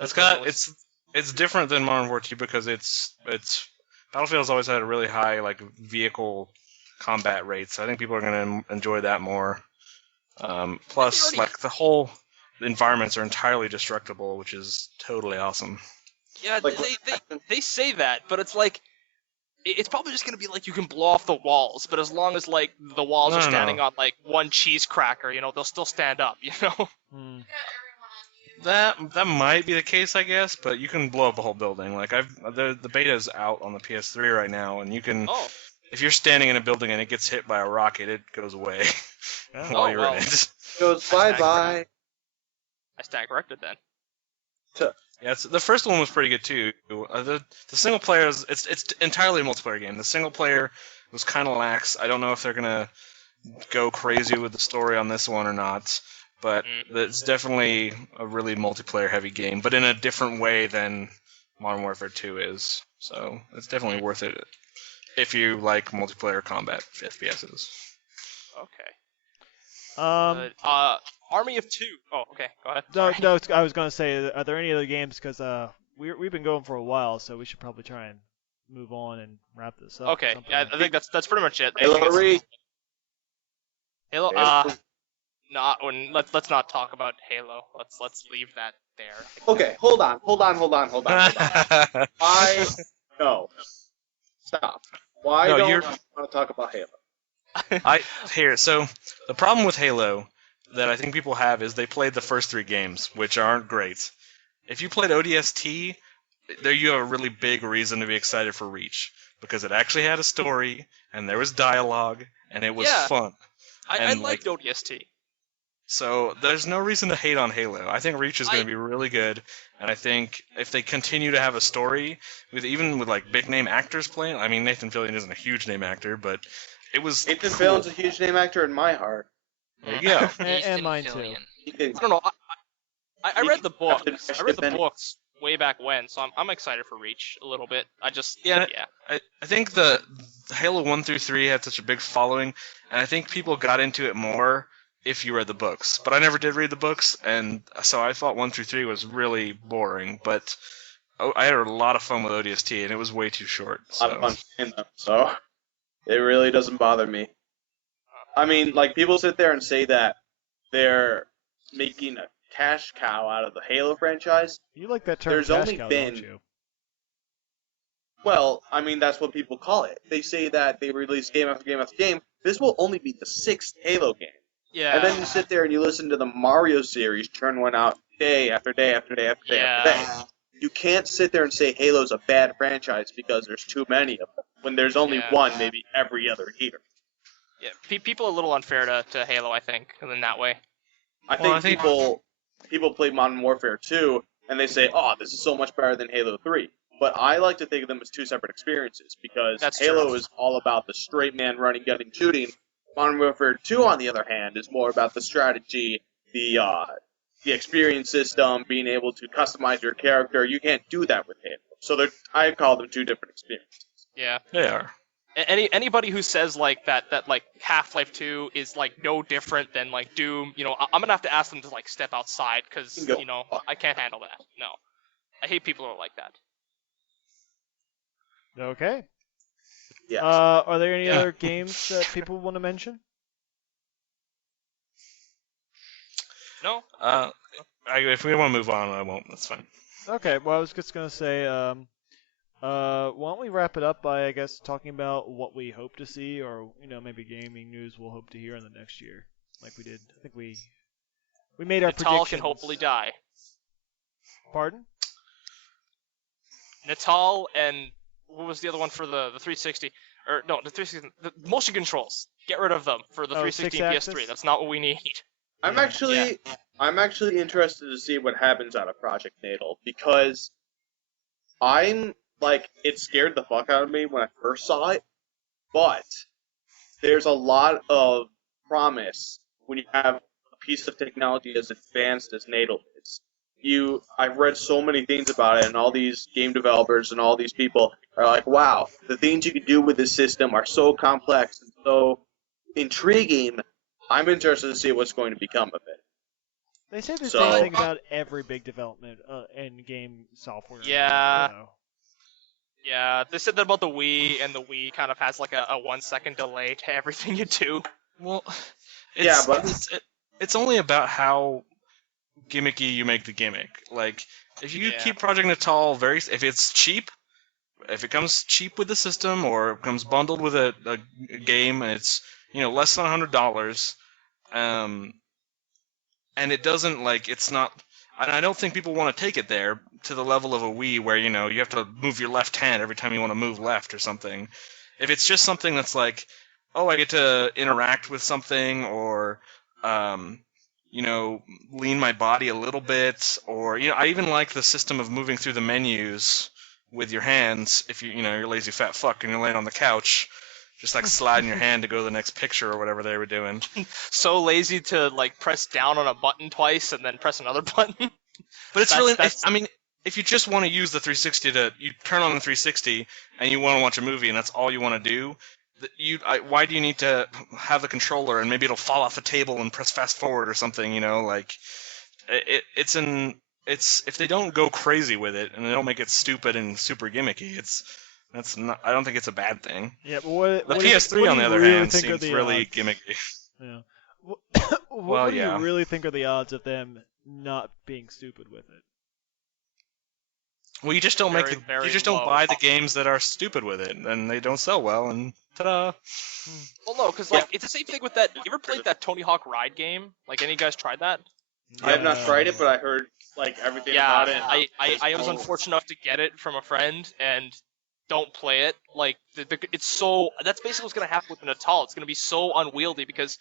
It's It's different than Modern Warfare 2 because it's Battlefield's always had a really high like vehicle combat rate, so I think people are going to enjoy that more. Plus, like the whole environments are entirely destructible, which is totally awesome. Yeah, Like- they say that, but it's like it's probably just gonna be like you can blow off the walls, but as long as like the walls No, are no, standing no. on like one cheese cracker, they'll still stand up, Hmm. That might be the case, I guess, but you can blow up a whole building. Like the beta's out on the PS3 right now, and you can Oh, if you're standing in a building and it gets hit by a rocket, it goes away Oh, while you're well. in it. Goes bye-bye. I stand corrected then. Yeah, the first one was pretty good too. The single player it's entirely a multiplayer game. The single player was kind of lax. I don't know if they're gonna go crazy with the story on this one or not, but it's definitely a really multiplayer heavy game, but in a different way than Modern Warfare 2 is. So it's definitely worth it if you like multiplayer combat FPSs. Okay. Army of Two. Oh, okay. Go ahead. No, Sorry. no. I was gonna say, are there any other games? Because we've been going for a while, so we should probably try and move on and wrap this up. Okay. Something Yeah, like I think that's pretty much it. Halo Reach. Halo. Let's not talk about Halo. Let's leave that there. Okay, hold on. No. Stop. Why No, don't you're- I want to talk about Halo? So the problem with Halo that I think people have is they played the first 3 games, which aren't great. If you played ODST, there you have a really big reason to be excited for Reach, because it actually had a story, and there was dialogue, and it was Yeah. fun. I And, liked ODST. So there's no reason to hate on Halo. I think Reach is going I- to be really good, and I think if they continue to have a story, even with like big name actors playing, I mean Nathan Fillion isn't a huge name actor, but it was Nathan cool. Fillion's a huge name actor in my heart. There you go. Nathan mine too. Fillion. He can- I don't know. I read the books. After I read the Benny. books way back when, so I'm excited for Reach a little bit. Yeah. Yeah. I think the Halo 1 through 3 had such a big following, and I think people got into it more if you read the books. But I never did read the books, and so I thought 1 through 3 was really boring. But I had a lot of fun with ODST, and it was way too short. A lot of So fun in them, so it really doesn't bother me. I mean, like, people sit there and say that they're making a cash cow out of the Halo franchise. You like that term? There's cash only cow, been- don't you? Well, I mean, that's what people call it. They say that they release game after game after game. This will only be the 6th Halo game. Yeah. And then you sit there and you listen to the Mario series churn one out day after day after day after day after day. You can't sit there and say Halo's a bad franchise because there's too many of them, when there's only Yeah. one maybe every other year. Yeah. People are a little unfair to Halo, I think, in that way. I think people play Modern Warfare 2 and they say, oh, this is so much better than Halo 3. But I like to think of them as two separate experiences, because That's Halo true. is all about the straight man running, gunning, shooting. Modern Warfare 2, on the other hand, is more about the strategy, the experience system, being able to customize your character. You can't do that with Halo. So I call them two different experiences. Yeah. they are. Anybody who says like that like Half-Life 2 is like no different than like Doom, I'm gonna have to ask them to like step outside, because Go. I can't handle that. No, I hate people who are like that. Okay. Yes. Are there any Yeah. other games that people want to mention? No. If we want to move on, I won't. That's fine. Okay. Well, I was just gonna say, why don't we wrap it up by, I guess, talking about what we hope to see, or maybe gaming news we'll hope to hear in the next year, like we did. I think we made our Natal predictions. can hopefully die. Pardon? Natal and what was the other one for the 360? Or no, the 360. The motion controls. Get rid of them for the 360 and PS3. six-axis? That's not what we need. I'm actually interested to see what happens out of Project Natal, because it scared the fuck out of me when I first saw it, but there's a lot of promise when you have a piece of technology as advanced as Natal is. I've read so many things about it, and all these game developers and all these people are like, wow, the things you can do with this system are so complex and so intriguing. I'm interested to see what's going to become of it. They say the So- same thing about every big development in game software. Yeah. Yeah, they said that about the Wii, and the Wii kind of has like a 1 second delay to everything you do. Well, Yeah, but- it's only about how gimmicky you make the gimmick. Like, if you Yeah. keep Project Natal if it's cheap, if it comes cheap with the system or it comes bundled with a game and it's less than $100, and it doesn't it's not. And I don't think people want to take it there to the level of a Wii where you have to move your left hand every time you want to move left or something. If it's just something that's like, oh, I get to interact with something or lean my body a little bit, or I even like the system of moving through the menus with your hands. If you're a lazy fat fuck and you're laying on the couch, just sliding your hand to go to the next picture or whatever they were doing. So lazy to press down on a button twice and then press another button. But it's really, I mean, if you just want to use the 360 you turn on the 360 and you want to watch a movie and that's all you want to do, why do you need to have the controller and maybe it'll fall off the table and press fast forward or something? It's if they don't go crazy with it and they don't make it stupid and super gimmicky, I don't think it's a bad thing. Yeah, but The PS3 on the other hand seems really gimmicky. Yeah. Well, do yeah. you really think are the odds of them not being stupid with it? Well, you just don't low. buy the games that are stupid with it, and they don't sell well, and ta-da. Well, no, because it's the same thing with that. You ever played that Tony Hawk Ride game? Any of you guys tried that? I have not tried it, but I heard everything Yeah, about it. I was unfortunate enough to get it from a friend and don't play it. It's so that's basically what's gonna happen with the Natal. It's gonna be so unwieldy because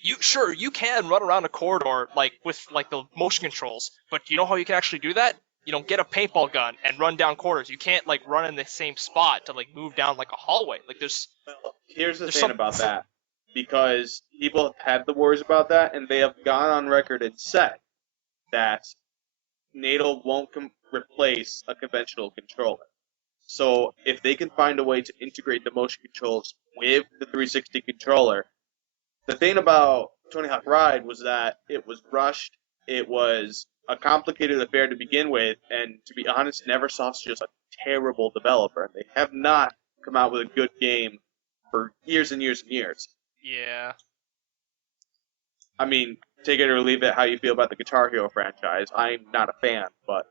you can run around a corridor with the motion controls, but you know how you can actually do that? Get a paintball gun and run down corridors. You can't run in the same spot to move down a hallway. Here's the thing about that, because people have had the worries about that, and they have gone on record and said that NATO won't replace a conventional controller. So if they can find a way to integrate the motion controls with the 360 controller, the thing about Tony Hawk Ride was that it was rushed, it was a complicated affair to begin with, and to be honest, Neversoft's just a terrible developer. They have not come out with a good game for years and years and years. Yeah. I mean, take it or leave it how you feel about the Guitar Hero franchise. I'm not a fan, but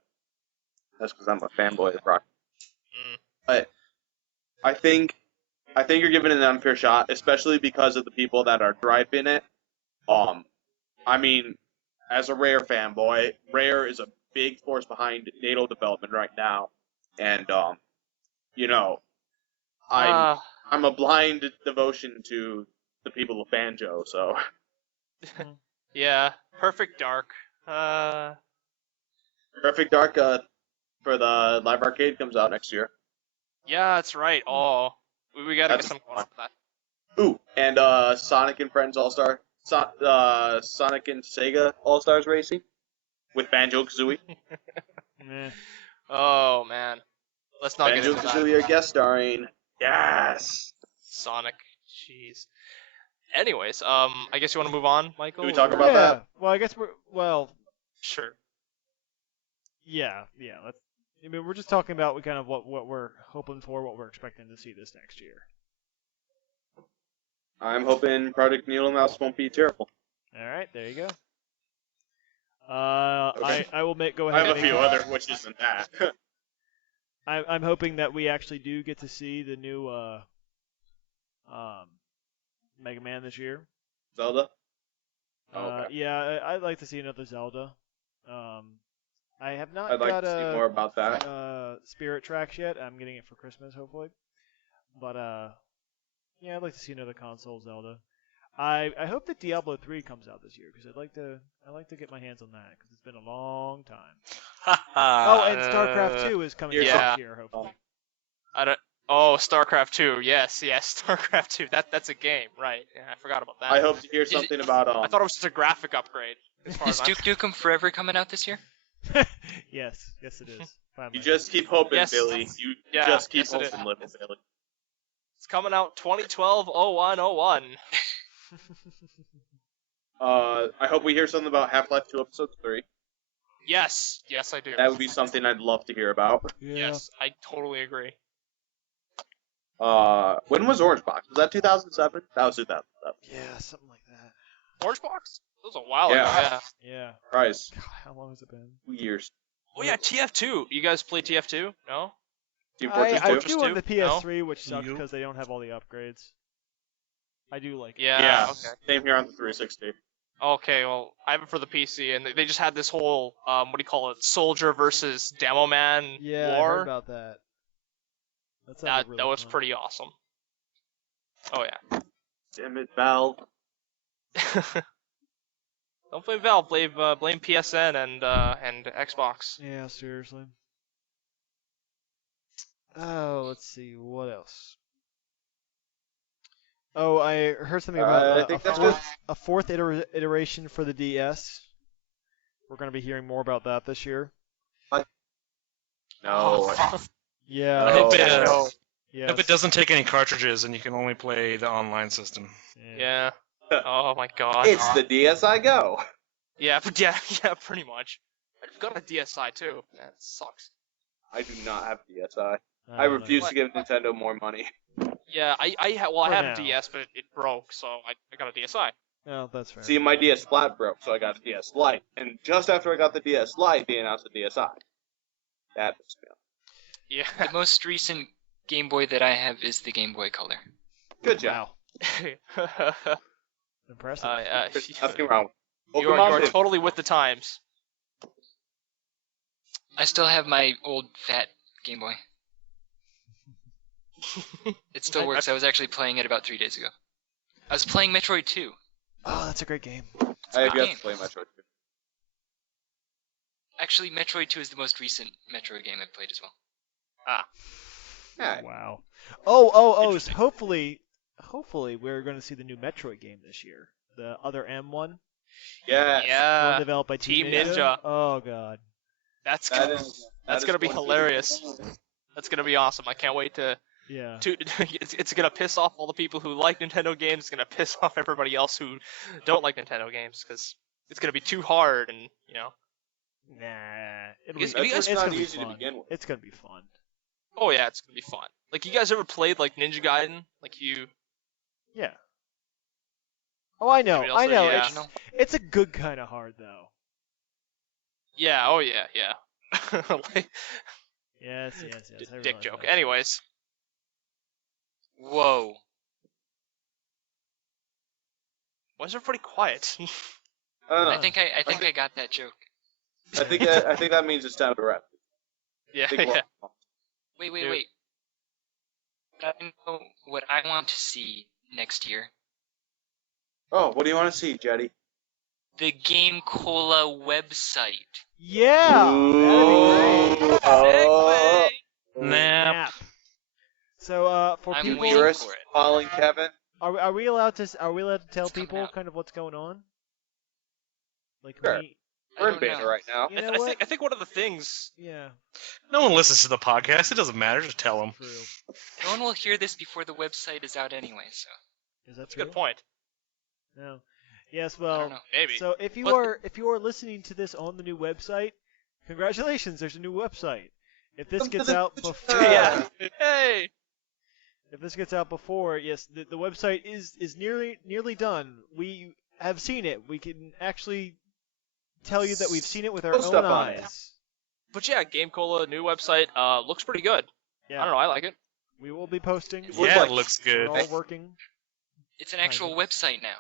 that's because I'm a fanboy of rock. But I think you're giving it an unfair shot, especially because of the people that are driving it. I mean, as a Rare fanboy, Rare is a big force behind NATO development right now, and I'm a blind devotion to the people of Banjo. So Yeah, Perfect Dark. Perfect Dark for the Live Arcade comes out next year. Yeah, that's right. Oh, we gotta That's get some fun for that. Ooh, and Sonic and Friends All-Star, Sonic and Sega All-Stars Racing with Banjo-Kazooie. Oh man, let's not get into that. Banjo-Kazooie are guest starring. Yes. Sonic, jeez. Anyways, I guess you want to move on, Michael? Do we talk about that? Well, I guess Sure. yeah. We're just talking about kind of what we're hoping for, what we're expecting to see this next year. I'm hoping Project Needle Mouse won't be terrible. All right, there you go. Okay. I will go I ahead. have a and few other wishes than that. I'm hoping that we actually do get to see the new Mega Man this year. Zelda? Oh, okay. Yeah, I'd like to see another Zelda. I have not I'd like got to see more about that. Spirit Tracks yet. I'm getting it for Christmas, hopefully. But yeah, I'd like to see another console Zelda. I hope that Diablo 3 comes out this year because I'd like to get my hands on that because it's been a long time. Oh, and StarCraft 2 is coming out yeah. this year, hopefully. Oh, StarCraft 2. Yes, StarCraft 2. That's a game, right? Yeah, I forgot about that. I hope to hear something about I thought it was just a graphic upgrade. As far Is as Duke Nukem Forever coming out this year? Yes, it is. Finally. You just keep hoping, Yes. Billy. You Yeah, just keep yes, it is. hoping, little Billy. It's coming out 2012-01-01. I hope we hear something about Half-Life 2 Episode 3. Yes, I do. That would be something I'd love to hear about. Yeah. Yes, I totally agree. When was Orange Box? Was that 2007? That was 2007. Yeah, something like that. Orange Box? That was a while Yeah. ago. Yeah. Yeah. Christ, God, how long has it been? 2 years. Oh yeah, TF2. You guys play TF2? No? Team I Fortress 2? do Fortress on 2? the PS3, which sucks You? because they don't have all the upgrades. I do like it. Yeah. Okay. Same here on the 360. Okay, well, I have it for the PC, and they just had this whole, what do you call it, soldier versus demo man Yeah, I war. heard about that. that Really was fun. pretty awesome. Oh yeah. Damn it, Valve. Don't blame Valve, blame PSN and Xbox. Yeah, seriously. Oh, let's see, what else? Oh, I heard something I about think that's good. a fourth iteration for the DS. We're going to be hearing more about that this year. No. Yeah. I hope it, No. Yes. hope it doesn't take any cartridges and you can only play the online system. Yeah. Oh my god. It's the DSi Go. Yeah, but yeah, pretty much. I've got a DSi too. That sucks. I do not have DSi. I don't know. refuse to give Nintendo more money. Yeah, I had For a now. DS, but it broke, so I got a DSi. Oh, that's fair. See, my DS Flat broke, so I got a DS Lite. And just after I got the DS Lite, they announced the DSi. That was Yeah. The most recent Game Boy that I have is the Game Boy Color. good job. Wow. Impressive. There's nothing wrong with you are Pokemon totally with the times. I still have my old fat Game Boy. It still works. I was actually playing it about 3 days ago. I was playing Metroid 2. Oh, that's a great game. I have yet game. to play Metroid. Actually, Metroid 2 is the most recent Metroid game I've played as well. Yeah. Wow. Oh, so hopefully we're going to see the new Metroid game this year. The other M one. Yeah. One Yeah. developed by Team Ninja. Oh, God. That's That gonna, is. that's that gonna is be going to hilarious. That's gonna be awesome. I can't wait to Yeah. it's gonna piss off all the people who like Nintendo games. It's gonna piss off everybody else who don't like Nintendo games because it's gonna be too hard and Nah. It'll Because be, if you guys- it's not gonna be easy to fun. begin with. It's going to be fun. Oh yeah, it's gonna be fun. Like you guys ever played like Ninja Gaiden? Like you? Yeah. Oh, I know. Anybody else I know. there? Original? It's a good kind of hard, though. Yeah. Oh yeah. Like, Yes. I dick realize joke. that. Anyways, Whoa. why is everybody quiet? I don't know. I think I got that joke. I think that means it's time to wrap. yeah. Big Yeah. one. Wait. Dude. I know what I want to see next year. Oh, what do you want to see, Jetty? The GameCola website. Yeah. That'd be great. Oh, Nah. So, for I'm people, waiting Chris, for it. Colin, Kevin. are we allowed to tell It's coming people out. kind of what's going on? Like Sure. me? We're in don't beta know. right now. You know I what? think one of the things. Yeah. No one listens to the podcast. It doesn't matter. Just tell them. True. No one will hear this before the website is out anyway, so Is that That's a true? good point. No. Yes. I Well. don't know. Maybe. So if you But- are listening to this on the new website, congratulations. There's a new website. If this Welcome to gets the out future. before, Yeah. Hey. if this gets out before, yes, the website is nearly done. We have seen it. We can actually tell you that we've seen it with our Post own stuff on it. eyes. But yeah, GameCola new website looks pretty good. Yeah. I don't know. I like it. We will be posting. Yeah, like- it looks We're good. all working. It's an actual website now.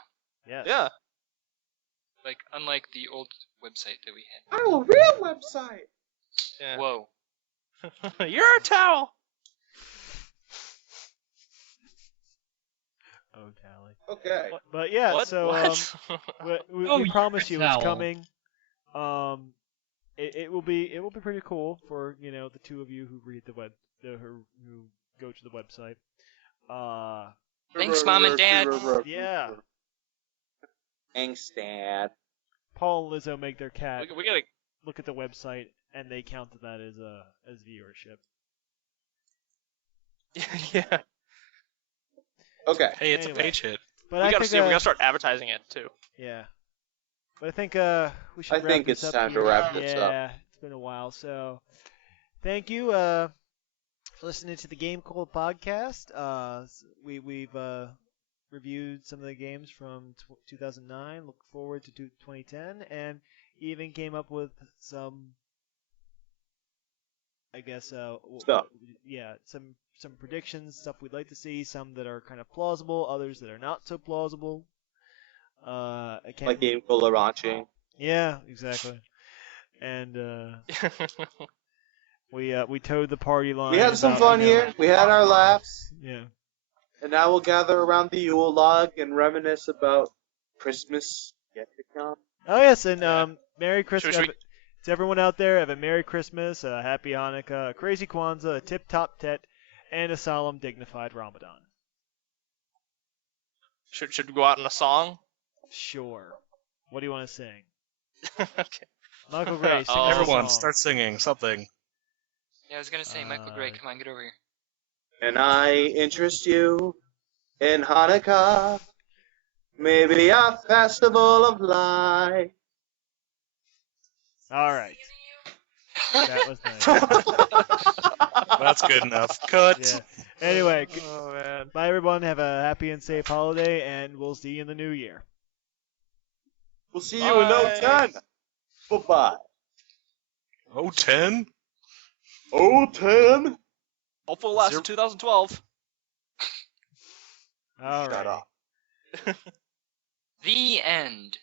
Yes. Yeah. Like unlike the old website that we had. Oh, a real website. Yeah. Whoa. You're a towel. Oh, Tally. Okay. But yeah, What? so What? we Oh, promise you you're a it's towel. coming. It will be pretty cool for the two of you who read the who go to the website. Thanks, Mom and Dad. Yeah. Thanks, Dad. Paul and Lizzo make their cat we gotta. look at the website, and they counted that as viewership. Yeah. Okay. Hey, it's Anyway. a page hit. But We I gotta think, see. We gotta start advertising it too. Yeah. But I think we should I wrap think this it's up time to here. wrap this up. Yeah, it's been a while. So thank you for listening to the GameCola Podcast. We've reviewed some of the games from 2009. Look forward to 2010, and even came up with some, I guess, Stuff. Yeah, some predictions, stuff we'd like to see. Some that are kind of plausible, others that are not so plausible. Like GameCola launching. Yeah, exactly. And we towed the party line. We had some about, fun you know, here. We had our laughs. Yeah. And now we'll gather around the Yule log and reminisce about Christmas yet to come. Oh yes, and Yeah. Merry Christmas Should we- to everyone out there. Have a Merry Christmas, a Happy Hanukkah, a Crazy Kwanzaa, a Tip Top Tet, and a solemn, dignified Ramadan. Should we go out in a song? Sure. What do you want to sing? Okay. Michael Gray, sing Oh. us a Everyone, song. start singing something. Yeah, I was gonna say Michael Gray. Come on, get over here. And I interest you in Hanukkah, maybe a festival of light. All right. That was nice. That's good enough. Cut. Yeah. Anyway, Oh man. bye everyone. Have a happy and safe holiday, and we'll see you in the new year. We'll see you in Bye. 010. Bye-bye. Oh, 10? 010? Hopefully it'll last Zero- in 2012. All Shut right. up. The end.